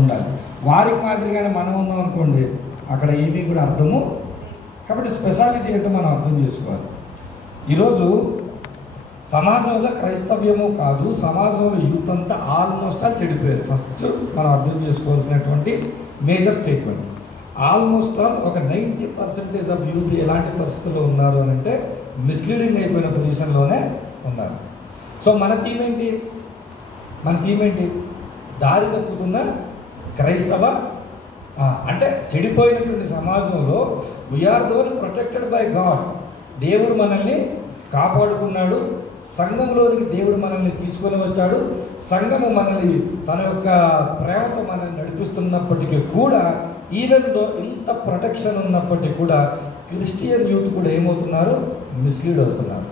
ఉండాలి. వారికి మాదిరిగానే మనం ఉన్నాం అనుకోండి, అక్కడ ఏమీ కూడా అర్థము. కాబట్టి స్పెషాలిటీ ఏంటో మనం అర్థం చేసుకోవాలి. ఈరోజు సమాజంలో క్రైస్తవ్యము కాదు, సమాజంలో యూత్ అంతా ఆల్మోస్ట్ ఆల్ చెడిపోయారు. ఫస్ట్ మనం అర్థం చేసుకోవాల్సినటువంటి మేజర్ స్టేట్మెంట్, ఆల్మోస్ట్ ఆల్ ఒక 90% ఆఫ్ యూత్ ఎలాంటి పరిస్థితుల్లో ఉన్నారు అని అంటే మిస్లీడింగ్ అయిపోయిన పొజిషన్లోనే ఉన్నారు. సో మన థీమ్ ఏంటి? దారి తప్పుతున్న క్రైస్తవ అంటే చెడిపోయినటువంటి సమాజంలో we are the one protected by God. దేవుడు మనల్ని కాపాడుకున్నాడు, సంఘంలోనికి దేవుడు మనల్ని తీసుకొని వచ్చాడు, సంఘము మనల్ని తన యొక్క ప్రేమతో మనల్ని నడిపిస్తున్నప్పటికీ కూడా, ఈవెన్ దో ఇంత ప్రొటెక్షన్ ఉన్నప్పటికీ కూడా క్రిస్టియన్ యూత్ కూడా ఏమవుతున్నారు? మిస్లీడ్ అవుతున్నారు.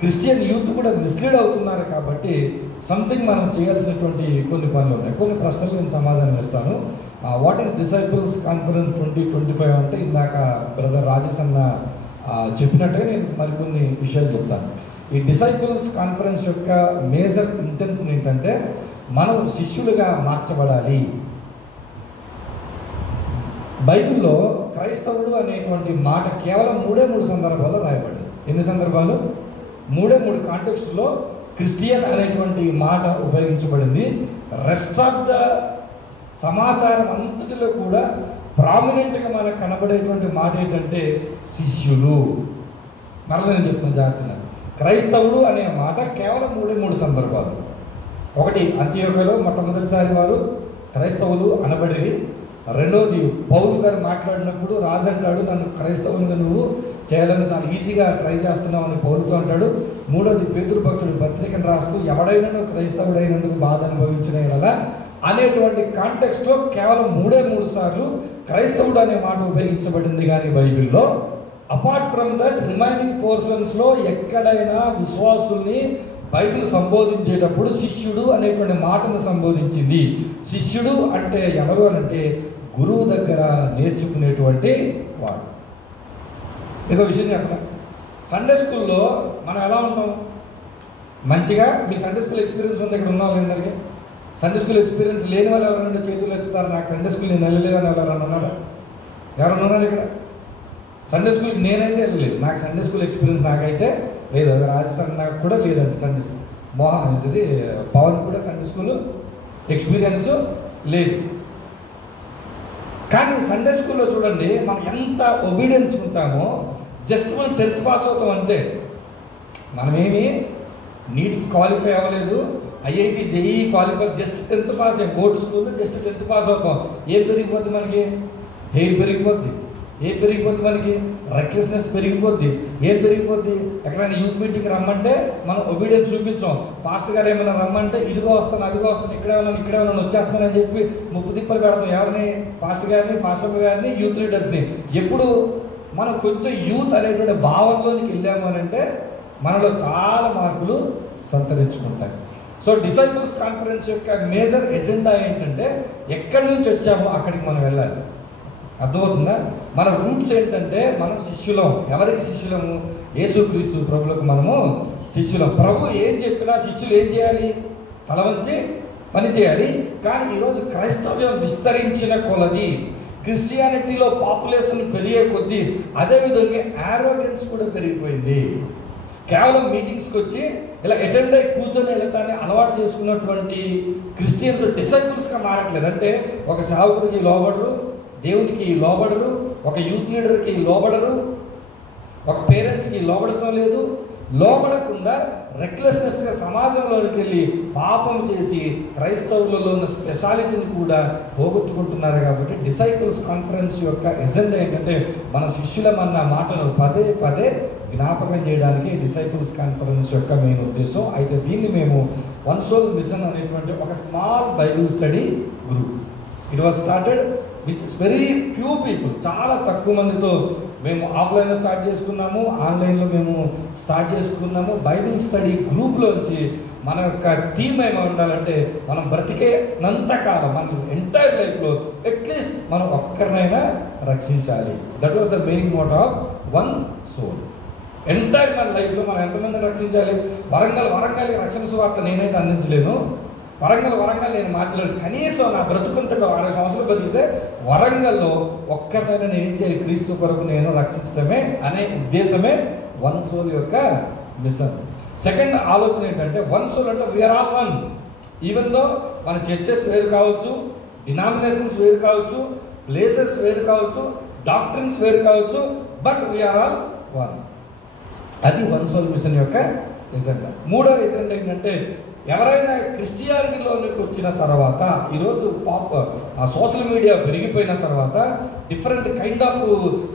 క్రిస్టియన్ యూత్ కూడా మిస్లీడ్ అవుతున్నారు. కాబట్టి సంథింగ్ మనం చేయాల్సినటువంటి కొన్ని పనులు ఉన్నాయి. కొన్ని ప్రశ్నలు నేను సమాధానం ఇస్తాను. వాట్ ఈస్ డిసైపుల్స్ కాన్ఫరెన్స్ 2025 అంటే ఇందాక బ్రదర్ రాజేష్ అన్న చెప్పినట్టుగా నేను మరికొన్ని విషయాలు చెప్తాను. ఈ డిసైపుల్స్ కాన్ఫరెన్స్ యొక్క మేజర్ ఇంటెన్షన్ ఏంటంటే మనం శిష్యులుగా మార్చబడాలి. బైబిల్లో క్రైస్తవుడు అనేటువంటి మాట కేవలం 3 సందర్భాల్లో రాయబడింది. ఎన్ని సందర్భాలు? 3 కాంటెక్స్ట్లో క్రిస్టియన్ అనేటువంటి మాట ఉపయోగించబడింది. రెస్ట్ ఆఫ్ ద సమాచారం అంతటిలో కూడా ప్రామినెంట్గా మనకు కనబడేటువంటి మాట ఏంటంటే శిష్యులు. మరలా నేను చెప్తున్న జాగ్రత్తగా, క్రైస్తవుడు అనే మాట కేవలం 3 సందర్భాలు. ఒకటి, అంత్యోక్యలో మొట్టమొదటిసారి వారు క్రైస్తవులు అనబడిరి. రెండోది, పౌలు గారు మాట్లాడినప్పుడు రాజు అంటాడు, నన్ను క్రైస్తవునిగా నువ్వు చేయాలని చాలా ఈజీగా ట్రై చేస్తున్నావు అని పౌలుతో అంటాడు. మూడోది, పేతురు భక్తుడు పత్రికను రాస్తూ ఎవడైనా నువ్వు క్రైస్తవుడైనందుకు బాధ అనుభవించిన ఎలా అనేటువంటి కాంటెక్స్ట్లో కేవలం 3 సార్లు క్రైస్తవుడు అనే మాట ఉపయోగించబడింది. కానీ బైబిల్లో అపార్ట్ ఫ్రమ్ దట్ రిమైనింగ్ పోర్షన్స్లో ఎక్కడైనా విశ్వాసుల్ని బైబిల్ సంబోధించేటప్పుడు శిష్యుడు అనేటువంటి మాటను సంబోధించింది. శిష్యుడు అంటే ఎవరు అనంటే గురువు దగ్గర నేర్చుకునేటువంటి వాడు. ఇంకో విషయం చెప్పనా, సండే స్కూల్లో మనం ఎలా ఉంటాం? మంచిగా మీకు సండే స్కూల్ ఎక్స్పీరియన్స్ ఉంది? ఇక్కడ ఉన్న వాళ్ళందరికీ సండే స్కూల్ ఎక్స్పీరియన్స్ లేని వాళ్ళు ఎవరైనా చేతులు ఎత్తుతారు. నాకు సండే స్కూల్ నేను వెళ్ళలేదని ఎవరైనా ఉన్నారా? ఎవరైనా ఉన్నారు ఇక్కడ? సండే స్కూల్కి నేనైతే వెళ్ళలేదు. నాకు సండే స్కూల్ ఎక్స్పీరియన్స్ నాకైతే లేదు. అది రాజస్థాన్ నాకు కూడా లేదండి సండే స్కూల్. ఇది పవన్ కూడా సండే స్కూల్ ఎక్స్పీరియన్స్ లేదు. కానీ సండే స్కూల్లో చూడండి మనం ఎంత ఒబీడియన్స్ ఉంటామో. జస్ట్ మనం 10th పాస్ అవుతాం అంతే. మనమేమి నీట్కి క్వాలిఫై అవ్వలేదు, IIT JEE qualify, just 10th pass. Board స్కూల్లో జస్ట్ 10th పాస్ అవుతాం. ఏం పెరిగిపోద్ది మనకి? హెయిర్ పెరిగిపోద్ది. ఏం పెరిగిపోద్ది మనకి? రెక్లెస్నెస్ పెరిగిపోద్ది. ఏం పెరిగిపోద్ది? ఎక్కడైనా యూత్ మీటింగ్ రమ్మంటే మనం ఒబీడియన్స్ చూపించాం. పాస్టర్ గారు ఏమైనా రమ్మంటే ఇదిగో వస్తాను, అదిగో వస్తాను, ఇక్కడే ఉన్నాను వచ్చేస్తానని చెప్పి ముప్పు తిప్పలు పెడతాం. ఎవరిని? పాస్టర్ గారిని, పాస్టర్ గారిని, యూత్ లీడర్స్ని. ఎప్పుడు మనం కొంచెం యూత్ అనేటువంటి భావంలోనికి వెళ్ళాము అని అంటే మనలో చాలా మార్పులు సంతరించుకుంటాయి. సో డిసైపుల్స్ కాన్ఫరెన్స్ యొక్క మేజర్ ఎజెండా ఏంటంటే ఎక్కడి నుంచి వచ్చామో అక్కడికి మనం వెళ్ళాలి. అర్థమవుతుందా? మన రూట్స్ ఏంటంటే మనం శిష్యులం. ఎవరికి శిష్యులము? యేసుక్రీస్తు ప్రభులకు మనము శిష్యులం. ప్రభు ఏం చెప్పినా శిష్యులు ఏం చేయాలి? తల వంచి పని చేయాలి. కానీ ఈరోజు క్రైస్తవ్యం విస్తరించిన కొలది, క్రిస్టియానిటీలో పాపులేషన్ పెరిగే కొద్దీ అదేవిధంగా యారోగెన్స్ కూడా పెరిగిపోయింది. కేవలం మీటింగ్స్కి వచ్చి ఇలా అటెండ్ అయ్యి కూర్చొని వెళ్ళటాన్ని అలవాటు చేసుకున్నటువంటి క్రిస్టియన్స్ డిసైపుల్స్గా మారట్లేదు. అంటే ఒక సేవకుడికి లోబడరు, దేవునికి లోబడరు, ఒక యూత్ లీడర్కి లోబడరు, ఒక పేరెంట్స్కి లోబడటం లేదు. లోబడకుండా రెక్లెస్నెస్గా సమాజంలోకి వెళ్ళి పాపం చేసి క్రైస్తవులలో ఉన్న స్పెషాలిటీని కూడా పోగొట్టుకుంటున్నారు. కాబట్టి డిసైపుల్స్ కాన్ఫరెన్స్ యొక్క ఎజెండా ఏంటంటే మన శిష్యులమన్న మాటను పదే జ్ఞాపకం చేయడానికి డిసైపుల్స్ కాన్ఫరెన్స్ యొక్క మెయిన్ ఉద్దేశం. అయితే దీన్ని మేము వన్ సోల్ మిషన్ అనేటువంటి ఒక small Bible study group, it was started with very few people, చాలా తక్కువ మందితో మేము ఆఫ్లైన్లో స్టార్ట్ చేసుకున్నాము, ఆన్లైన్లో మేము స్టార్ట్ చేసుకున్నాము. బైబిల్ స్టడీ గ్రూప్లోంచి మన యొక్క థీమ్ ఏమో ఉండాలంటే మనం బ్రతికేనంతకాలం మన ఎంటైర్ లైఫ్లో అట్లీస్ట్ మనం ఒక్కరినైనా రక్షించాలి. That was the main motto of one soul. Entire మన లైఫ్లో మనం ఎంతమందిని రక్షించాలి? వరంగల్ రక్షణ సువార్త నేనైతే అందించలేను, వరంగల్ నేను మార్చలేదు. కనీసం నా బ్రతుకుంతగా 60 సంవత్సరాలు బతికితే వరంగల్లో ఒక్కరినైనా నేను ఏం చేయాలి, క్రీస్తు కొరకు నేను రక్షించడమే అనే ఉద్దేశమే వన్ సోల్ యొక్క మిషన్. సెకండ్ ఆలోచన ఏంటంటే, వన్ సోల్ అంటే we are all one. Even though మన చర్చెస్ వేరు కావచ్చు, డినామినేషన్స్ వేరు కావచ్చు, ప్లేసెస్ వేరు కావచ్చు, డాక్ట్రిన్స్ వేరు కావచ్చు, బట్ వీఆర్ ఆల్ వన్. అది వన్ సోల్ మిషన్ యొక్క ఎజెండా. మూడో ఎజెండా ఏంటంటే, ఎవరైనా క్రిస్టియానిటీలోకి వచ్చిన తర్వాత, ఈరోజు సోషల్ మీడియా పెరిగిపోయిన తర్వాత డిఫరెంట్ కైండ్ ఆఫ్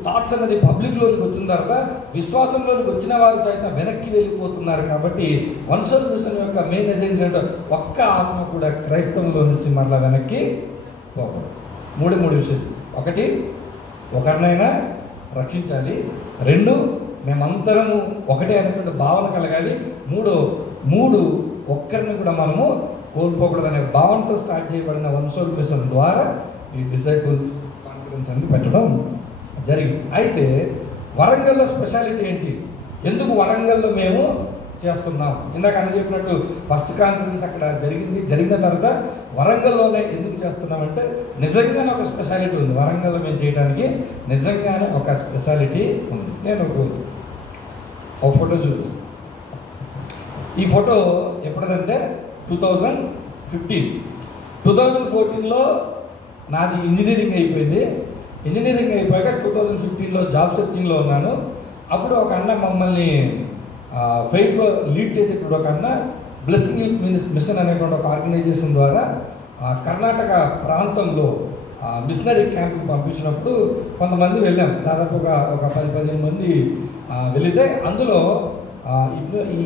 థాట్స్ అనేది పబ్లిక్లోకి వచ్చిన తర్వాత విశ్వాసంలోకి వచ్చిన వారు సైతం వెనక్కి వెళ్ళిపోతున్నారు. కాబట్టి వన్ సోల్ మిషన్ యొక్క మెయిన్ ఎజెండా అంటే ఒక్క ఆత్మ కూడా క్రైస్తవంలో నుంచి మరలా వెనక్కి పోకూడదు. మూడు విషయాలు. ఒకటి, ఒకరినైనా రక్షించాలి. రెండు, మేమందరము ఒకటే అనుకునే భావన కలగాలి. మూడు ఒక్కరిని కూడా మనము కోల్పోకూడదనే భావనతో స్టార్ట్ చేయబడిన వన్ సోల్ మిషన్ ద్వారా ఈ డిసైపుల్ కాన్ఫరెన్స్ అనేది పెట్టడం జరిగింది. అయితే వరంగల్లో స్పెషాలిటీ ఏంటి? ఎందుకు వరంగల్లో మేము చేస్తున్నాం? ఇందాక అన్న చెప్పినట్టు ఫస్ట్ కాన్ఫరెన్స్ అక్కడ జరిగిన తర్వాత వరంగల్లోనే ఎందుకు చేస్తున్నామంటే, నిజంగానే ఒక స్పెషాలిటీ ఉంది. వరంగల్లో మేము చేయడానికి నిజంగానే ఒక స్పెషాలిటీ ఉంది. నేను ఒక ఫోటో చూపిస్తాను. ఈ ఫోటో ఎప్పుడంటే 2014లో నాది ఇంజనీరింగ్ అయిపోయింది. ఇంజనీరింగ్ అయిపోయాక 2015లో జాబ్ సెర్చింగ్లో ఉన్నాను. అప్పుడు ఒక అన్న మమ్మల్ని ఫెయిత్లో లీడ్ చేసేటువంటి ఒక అన్న బ్లెస్సింగ్ యూత్ మిషన్ అనేటువంటి ఒక ఆర్గనైజేషన్ ద్వారా కర్ణాటక ప్రాంతంలో మిషనరీ క్యాంప్కి పంపించినప్పుడు కొంతమంది వెళ్ళాం. దాదాపుగా ఒక 10-15 మంది వెళితే అందులో ఈ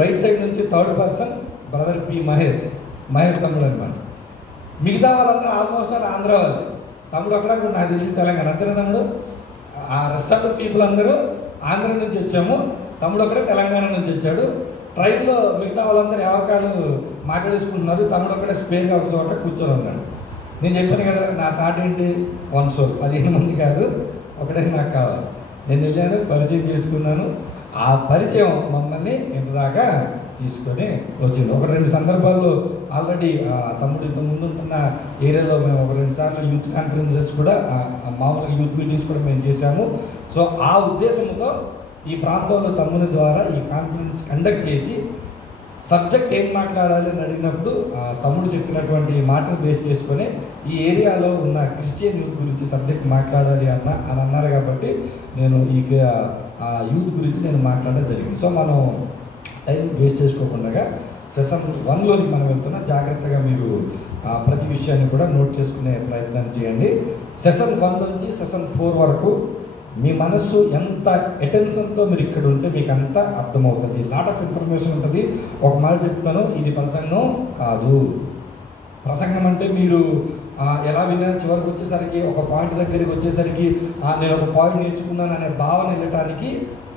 రైట్ సైడ్ నుంచి third person brother P Mahesh తమ్ముడు అనమాట. మిగతా వాళ్ళందరూ ఆల్మోస్ట్ ఆంధ్ర వాళ్ళు. తమ్ముడు అక్కడ నాకు తెలిసి తెలంగాణ, అంతేనా తమ్ముడు? ఆ రెస్ట్ ఆఫ్ ద పీపుల్ అందరూ ఆంధ్ర నుంచి వచ్చాము. తమ్ముడు అక్కడే తెలంగాణ నుంచి వచ్చాడు. ట్రైన్లో మిగతా వాళ్ళందరూ ఎవరికాలు మాట్లాడేసుకుంటున్నారు. తమ్ముడు అక్కడే స్పేర్గా ఒక చోట కూర్చొని ఉన్నాడు. నేను చెప్పాను కదా, నా థాట్ ఏంటి, వన్ సోల్, 15 మంది కాదు, ఒకటే నాకు కావాలి. నేను వెళ్ళాను, పరిచయం చేసుకున్నాను. ఆ పరిచయం మమ్మల్ని ఇంతదాకా తీసుకొని వచ్చింది. 1-2 సందర్భాల్లో ఆల్రెడీ తమ్ముడు ఇంత ముందు ఉంటున్న ఏరియాలో మేము 1-2 సార్లు యూత్ కాన్ఫరెన్సెస్ కూడా, మామూలుగా యూత్ మీటింగ్స్ కూడా మేము చేశాము. సో ఆ ఉద్దేశంతో ఈ ప్రాంతంలో తమ్ముని ద్వారా ఈ కాన్ఫరెన్స్ కండక్ట్ చేసి సబ్జెక్ట్ ఏం మాట్లాడాలి అని అడిగినప్పుడు తమ్ముడు చెప్పినటువంటి మాటలు బేస్ చేసుకొని ఈ ఏరియాలో ఉన్న క్రిస్టియన్ యూత్ గురించి సబ్జెక్ట్ మాట్లాడాలి అని అన్నారు. కాబట్టి నేను ఈ యూత్ గురించి నేను మాట్లాడడం జరిగింది. సో మనం టైం వేస్ట్ చేసుకోకుండా సెషన్ 1లోకి మనం వెళ్తున్నా. జాగ్రత్తగా మీరు ప్రతి విషయాన్ని కూడా నోట్ చేసుకునే ప్రయత్నం చేయండి. సెషన్ 1 నుంచి సెషన్ 4 వరకు మీ మనస్సు ఎంత అటెన్షన్తో మీరు ఇక్కడ ఉంటే మీకు అంత అర్థమవుతుంది. లాట్ ఆఫ్ ఇన్ఫర్మేషన్ ఉంటుంది. ఒక మాట చెప్తాను, ఇది ప్రసంగం కాదు. ప్రసంగం అంటే మీరు ఎలా విన్నారు, చివరికి వచ్చేసరికి ఒక పాయింట్ దగ్గరికి వచ్చేసరికి నేను ఒక పాయింట్ నేర్చుకున్నాను అనే భావన వెళ్ళటానికి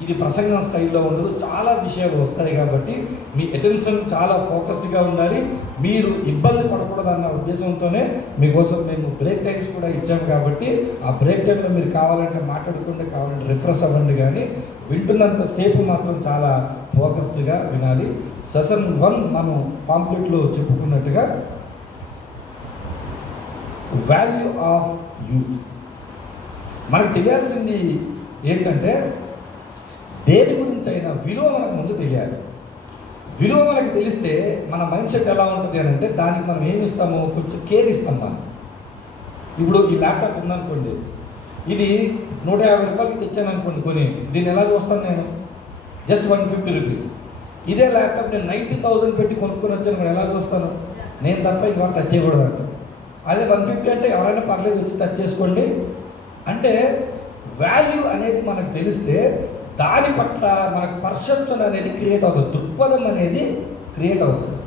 ఇది ప్రసంగం స్టైల్లో ఉండదు. చాలా విషయాలు వస్తాయి కాబట్టి మీ అటెన్షన్ చాలా ఫోకస్డ్గా ఉండాలి. మీరు ఇబ్బంది పడకూడదన్న ఉద్దేశంతోనే మీకోసం మేము బ్రేక్ టైమ్స్ కూడా ఇచ్చాము. కాబట్టి ఆ బ్రేక్ టైంలో మీరు కావాలంటే మాట్లాడుకుంటే, కావాలంటే రిఫ్రెష్ అవ్వండి. కానీ వింటున్నంతసేపు మాత్రం చాలా ఫోకస్డ్గా వినాలి. సెషన్ 1 మనం పాంప్లెట్లో చెప్పుకున్నట్టుగా వాల్యూ ఆఫ్ యూత్. మనకు తెలియాల్సింది ఏంటంటే, దేని గురించి అయినా విలువ మనకు ముందు తెలియాలి. విలువ మనకు తెలిస్తే మన మైండ్ సెట్ ఎలా ఉంటుంది అని అంటే, దానికి మనం ఏమి ఇస్తామో కొంచెం కేర్ ఇస్తాం. మనం ఇప్పుడు ఈ ల్యాప్టాప్ ఉందనుకోండి, ఇది 150 రూపాయలకి తెచ్చాను అనుకోండి కొని, దీన్ని ఎలా చూస్తాను నేను? Just 150 rupees. ఇదే ల్యాప్టాప్ నేను 90,000 పెట్టి కొనుక్కొని వచ్చాను, ఎలా చూస్తాను? నేను తప్ప ఇంకో టచ్ చేయకూడదు అంట. అదే 150 అంటే ఎవరైనా పర్లేదు వచ్చి టచ్ చేసుకోండి అంటే, వాల్యూ అనేది మనకు తెలిస్తే దాని పట్ల మనకు పర్సెప్షన్ అనేది క్రియేట్ అవుతుంది, దృక్పథం అనేది క్రియేట్ అవుతుంది.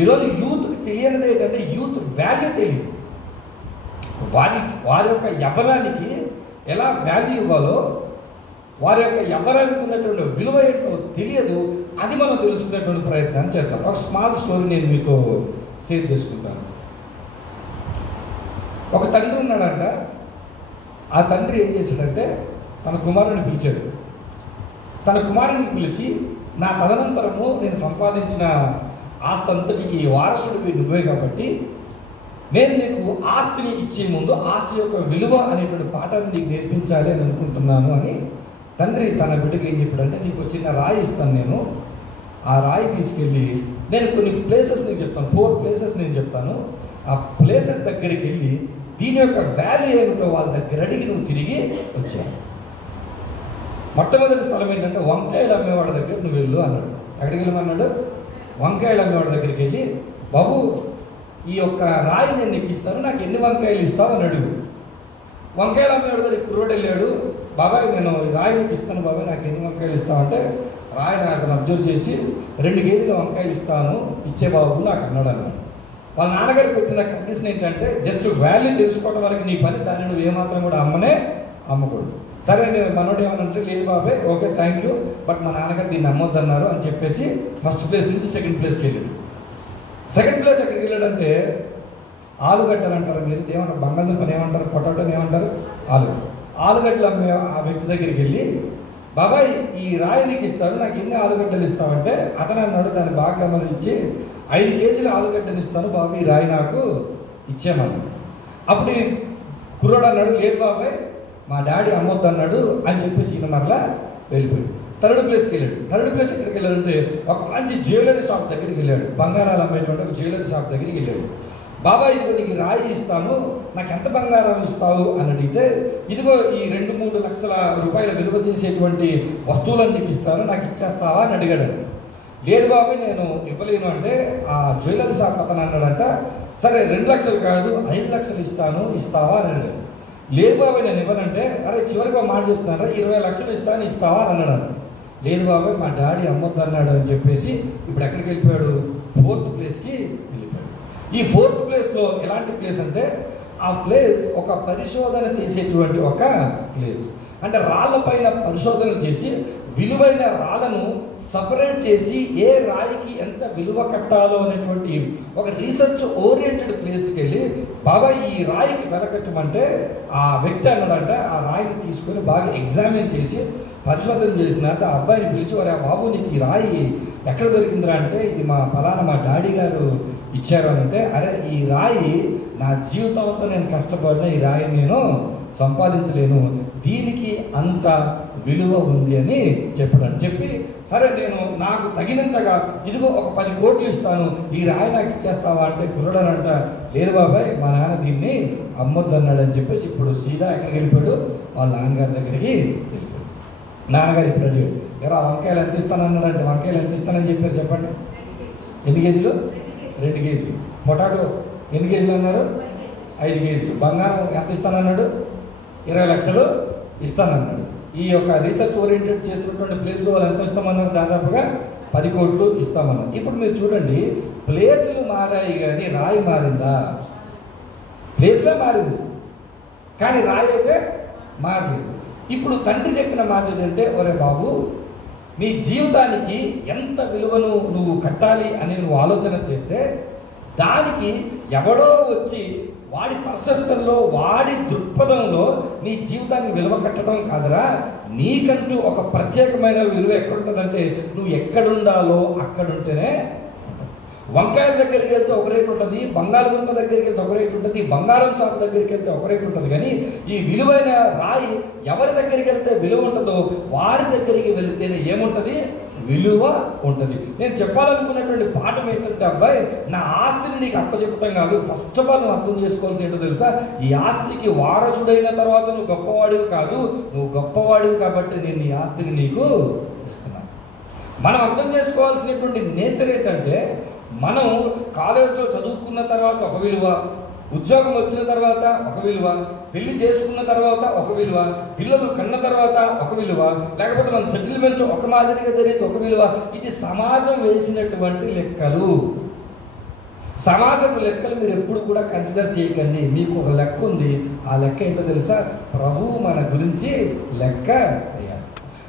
ఈరోజు యూత్కి తెలియనిది ఏంటంటే, యూత్ వాల్యూ తెలియదు. వారి యొక్క యవ్వనానికి ఎలా వాల్యూ ఇవ్వాలో, వారి యొక్క యవ్వనానికి ఉన్నటువంటి విలువ ఏంటో తెలియదు. అది మనం తెలుసుకునేటువంటి ప్రయత్నం చేద్దాం. ఒక స్మాల్ స్టోరీ నేను మీతో షేర్ చేసుకుంటాను. ఒక తండ్రి ఉన్నాడంట. ఆ తండ్రి ఏం చేశాడంటే, తన కుమారుడిని పిలిచాడు. తన కుమారుడిని పిలిచి, నా తదనంతరము నేను సంపాదించిన ఆస్తి అంతటికి వారసుడివి నువ్వే కాబట్టి నేను నీకు ఆస్తిని ఇచ్చే ముందు ఆస్తి యొక్క విలువ అనేటువంటి పాఠాన్ని నీకు నేర్పించాలి అని అనుకుంటున్నాను అని తండ్రి తన బిడ్డకి ఏం చెప్పాడంటే, నీకు చిన్న రాయి ఇస్తాను నేను, ఆ రాయి తీసుకెళ్ళి నేను కొన్ని ప్లేసెస్ నీకు చెప్తాను, 4 ప్లేసెస్ నేను చెప్తాను, ఆ ప్లేసెస్ దగ్గరికి వెళ్ళి దీని యొక్క వాల్యూ ఏమిటో వాళ్ళ దగ్గర అడిగి నువ్వు తిరిగి వచ్చావు. మొట్టమొదటి స్థలం ఏంటంటే వంకాయలు అమ్మేవాడి దగ్గర నువ్వు వెళ్ళు అన్నాడు. ఎక్కడికి వెళ్ళమన్నాడు? వంకాయలు అమ్మేవాడి దగ్గరికి వెళ్ళి, బాబు ఈ యొక్క రాయి నేను నీకు ఇస్తాను, నాకు ఎన్ని వంకాయలు ఇస్తావు అని అడుగు. వంకాయలు అమ్మేవాడి దగ్గర కుర్రోడు వెళ్ళాడు, బాబాయ్ నేను రాయి నీకు ఇస్తాను బాబాయ్, నాకు ఎన్ని వంకాయలు ఇస్తావు అంటే రాయి నాకు అబ్జర్వ్ చేసి 2 కేజీల వంకాయలు ఇస్తాను ఇచ్చే బాబు నాకు అన్నాడు అన్నాడు. వాళ్ళ నాన్నగారు పెట్టిన కండిషన్ ఏంటంటే జస్ట్ వాల్యూ తెలుసుకోవడం వరకు నీ పని, దాన్ని నువ్వు ఏమాత్రం కూడా అమ్మకూడదు. సరే నేను మనోడు ఏమనంటే, లేదు బాబాయ్ ఓకే థ్యాంక్ యూ, బట్ మా నాన్నగారు దీన్ని అమ్మొద్దన్నారు అని చెప్పేసి ఫస్ట్ ప్లేస్ నుంచి సెకండ్ ప్లేస్కి వెళ్ళాడు. సెకండ్ ప్లేస్ ఎక్కడికి వెళ్ళాడంటే ఆలుగడ్డలు అంటారు మీరు, ఏమంటారు బంగాళదుంపని ఏమంటారు, పొటాటోని ఏమంటారు, ఆలుగడ్డలు అమ్మే ఆ వ్యక్తి దగ్గరికి వెళ్ళి, బాబాయ్ ఈ రాయి నీకు ఇస్తాను, నాకు ఎన్ని ఆలుగడ్డలు ఇస్తావంటే అతను అన్నాడు దాన్ని బాగా గమనించి 5 కేజీల ఆలుగడ్డలు ఇస్తాను బాబు, ఈ రాయి నాకు ఇచ్చేమన్నాడు. అప్పుడు కుర్రోడు అన్నాడు, లేదు బాబాయ్ మా డాడీ అమ్మొద్దు అన్నాడు అని చెప్పేసి ఈయన మరలా వెళ్ళిపోయాడు. థర్డ్ ప్లేస్కి వెళ్ళాడు. థర్డ్ ప్లేస్ ఎక్కడికి వెళ్ళాడంటే ఒక మంచి జ్యువెలరీ షాప్ దగ్గరికి వెళ్ళాడు, బంగారాలు అమ్మేటువంటి ఒక జ్యువెలరీ షాప్ దగ్గరికి వెళ్ళాడు. బాబాయ్ ఇదిగో నీకు రాయి ఇస్తాను, నాకు ఎంత బంగారం ఇస్తావు అని అడిగితే, ఇదిగో ఈ 2-3 లక్షల రూపాయల విలువ చేసేటువంటి వస్తువులను నీకు ఇస్తాను, నాకు ఇచ్చేస్తావా అని అడిగాడు. లేదు బాబాయ్ నేను ఇవ్వలేను అంటే ఆ జ్యువెలరీ షాప్ అతను అన్నాడంట, సరే 2 లక్షలు కాదు 5 లక్షలు ఇస్తాను, ఇస్తావా అని అడిగాడు. లేదు బాబాయ్ నేను ఇవ్వనంటే, అరే చివరిగా మాట చెప్తున్నారా 20 లక్షలు ఇస్తాను, ఇస్తావా అని అన్నాడు. లేదు బాబాయ్ మా డాడీ అమ్మొద్దు అన్నాడు అని చెప్పేసి ఇప్పుడు ఎక్కడికి వెళ్ళిపోయాడు? 4th ప్లేస్కి వెళ్ళిపోయాడు. ఈ 4th ప్లేస్లో ఎలాంటి ప్లేస్ అంటే ఆ ప్లేస్ ఒక పరిశోధన చేసేటువంటి ఒక ప్లేస్. అంటే రాళ్ళపైన పరిశోధన చేసి విలువైన రాళ్ళను సపరేట్ చేసి ఏ రాయికి ఎంత విలువ కట్టాలో అనేటువంటి ఒక రీసెర్చ్ ఓరియంటెడ్ ప్లేస్కి వెళ్ళి, బాబాయ్ ఈ రాయికి వెలకట్టమంటే ఆ వ్యక్తి అన్నాడంటే ఆ రాయిని తీసుకొని బాగా ఎగ్జామిన్ చేసి పరిశోధన చేసిన తర్వాత ఆ అబ్బాయిని పిలిచి, వారు ఆ బాబు నీకు ఈ రాయి ఎక్కడ దొరికిందిరా అంటే, ఇది మా ఫలానా మా డాడీ గారు ఇచ్చారు అని అంటే, అరే ఈ రాయి నా జీవితంతో నేను కష్టపడిన ఈ రాయిని నేను సంపాదించలేను, దీనికి అంత విలువ ఉంది అని చెప్పాడు. చెప్పి సరే నేను నాకు తగినంతగా ఇదిగో ఒక 10 కోట్లు ఇస్తాను, ఈ రాయి నాకు ఇచ్చేస్తావా అంటే కుర్రడనంట, లేదు బాబాయ్ మా నాన్న దీన్ని అమ్మొద్దు అన్నాడు అని చెప్పేసి ఇప్పుడు సీదా ఎక్కడికి వెళ్ళిపోయాడు? వాళ్ళ నాన్నగారి దగ్గరికి వెళ్ళిపోయాడు. నాన్నగారు ఇప్పుడు అడిగాడు, ఎలా వంకాయలు ఎంత ఇస్తానన్నాడంటే, వంకాయలు ఎంత ఇస్తానని చెప్పారు చెప్పండి. ఎన్ని కేజీలు? 2 కేజీలు. పొటాటో ఎన్ని కేజీలు అన్నారు? 5 కేజీలు. బంగారం ఎంత ఇస్తానన్నాడు? 20 లక్షలు ఇస్తానన్నాడు. ఈ యొక్క రీసెర్చ్ ఓరియంటెడ్ చేస్తున్నటువంటి ప్లేస్లో వాళ్ళు ఎంత ఇస్తామన్నారు? దాదాపుగా 10 కోట్లు ఇస్తామన్నారు. ఇప్పుడు మీరు చూడండి, ప్లేసులు మారాయి కానీ రాయి మారిందా? ప్లేస్లే మారింది కానీ రాయి అయితే మారలేదు. ఇప్పుడు తండ్రి చెప్పిన మాట ఏంటంటే, ఒరే బాబు నీ జీవితానికి ఎంత విలువను నువ్వు కట్టాలి అని నువ్వు ఆలోచన చేస్తే దానికి ఎవడో వచ్చి వాడి పర్సెప్షన్లో వాడి దృక్పథంలో నీ జీవితానికి విలువ కట్టడం కాదురా, నీకంటూ ఒక ప్రత్యేకమైన విలువ ఎక్కడుంటుందంటే నువ్వు ఎక్కడుండాలో అక్కడుంటేనే. వంకాయల దగ్గరికి వెళ్తే ఒక రేటు ఉంటుంది, బంగాళదుంప దగ్గరికి వెళ్తే ఒక రేటు ఉంటుంది, బంగారం షాప్ దగ్గరికి వెళ్తే ఒక రేటు ఉంటుంది. కానీ ఈ విలువైన రాయి ఎవరి దగ్గరికి వెళ్తే విలువ ఉంటుందో వారి దగ్గరికి వెళితేనే ఏముంటుంది? విలువ ఉంటుంది. నేను చెప్పాలనుకున్నటువంటి పాఠం ఏంటంటే, అబ్బాయి నా ఆస్తిని నీకు అప్పచెప్పటం కాదు, ఫస్ట్ ఆఫ్ ఆల్ నువ్వు అర్థం చేసుకోవాల్సింది ఏంటో తెలుసా? ఈ ఆస్తికి వారసుడైన తర్వాత నువ్వు గొప్పవాడివి కాదు, నువ్వు గొప్పవాడివి కాబట్టి నేను నీ ఆస్తిని నీకు ఇస్తున్నాను. మనం అర్థం చేసుకోవాల్సినటువంటి నేచర్ ఏంటంటే, మనం కాలేజీలో చదువుకున్న తర్వాత ఒక విలువ, ఉద్యోగం వచ్చిన తర్వాత ఒక విలువ, పెళ్లి చేసుకున్న తర్వాత ఒక విలువ, పిల్లలు కన్న తర్వాత ఒక విలువ, లేకపోతే మన సెటిల్మెంట్ ఒక మాదిరిగా జరిగితే ఒక విలువ. ఇది సమాజం వేసినటువంటి లెక్కలు. సమాజపు లెక్కలు మీరు ఎప్పుడు కూడా కన్సిడర్ చేయకండి. మీకు ఒక లెక్క ఉంది, ఆ లెక్క ఏంటో తెలుసా? ప్రభువు మన గురించి లెక్క వేయాలి.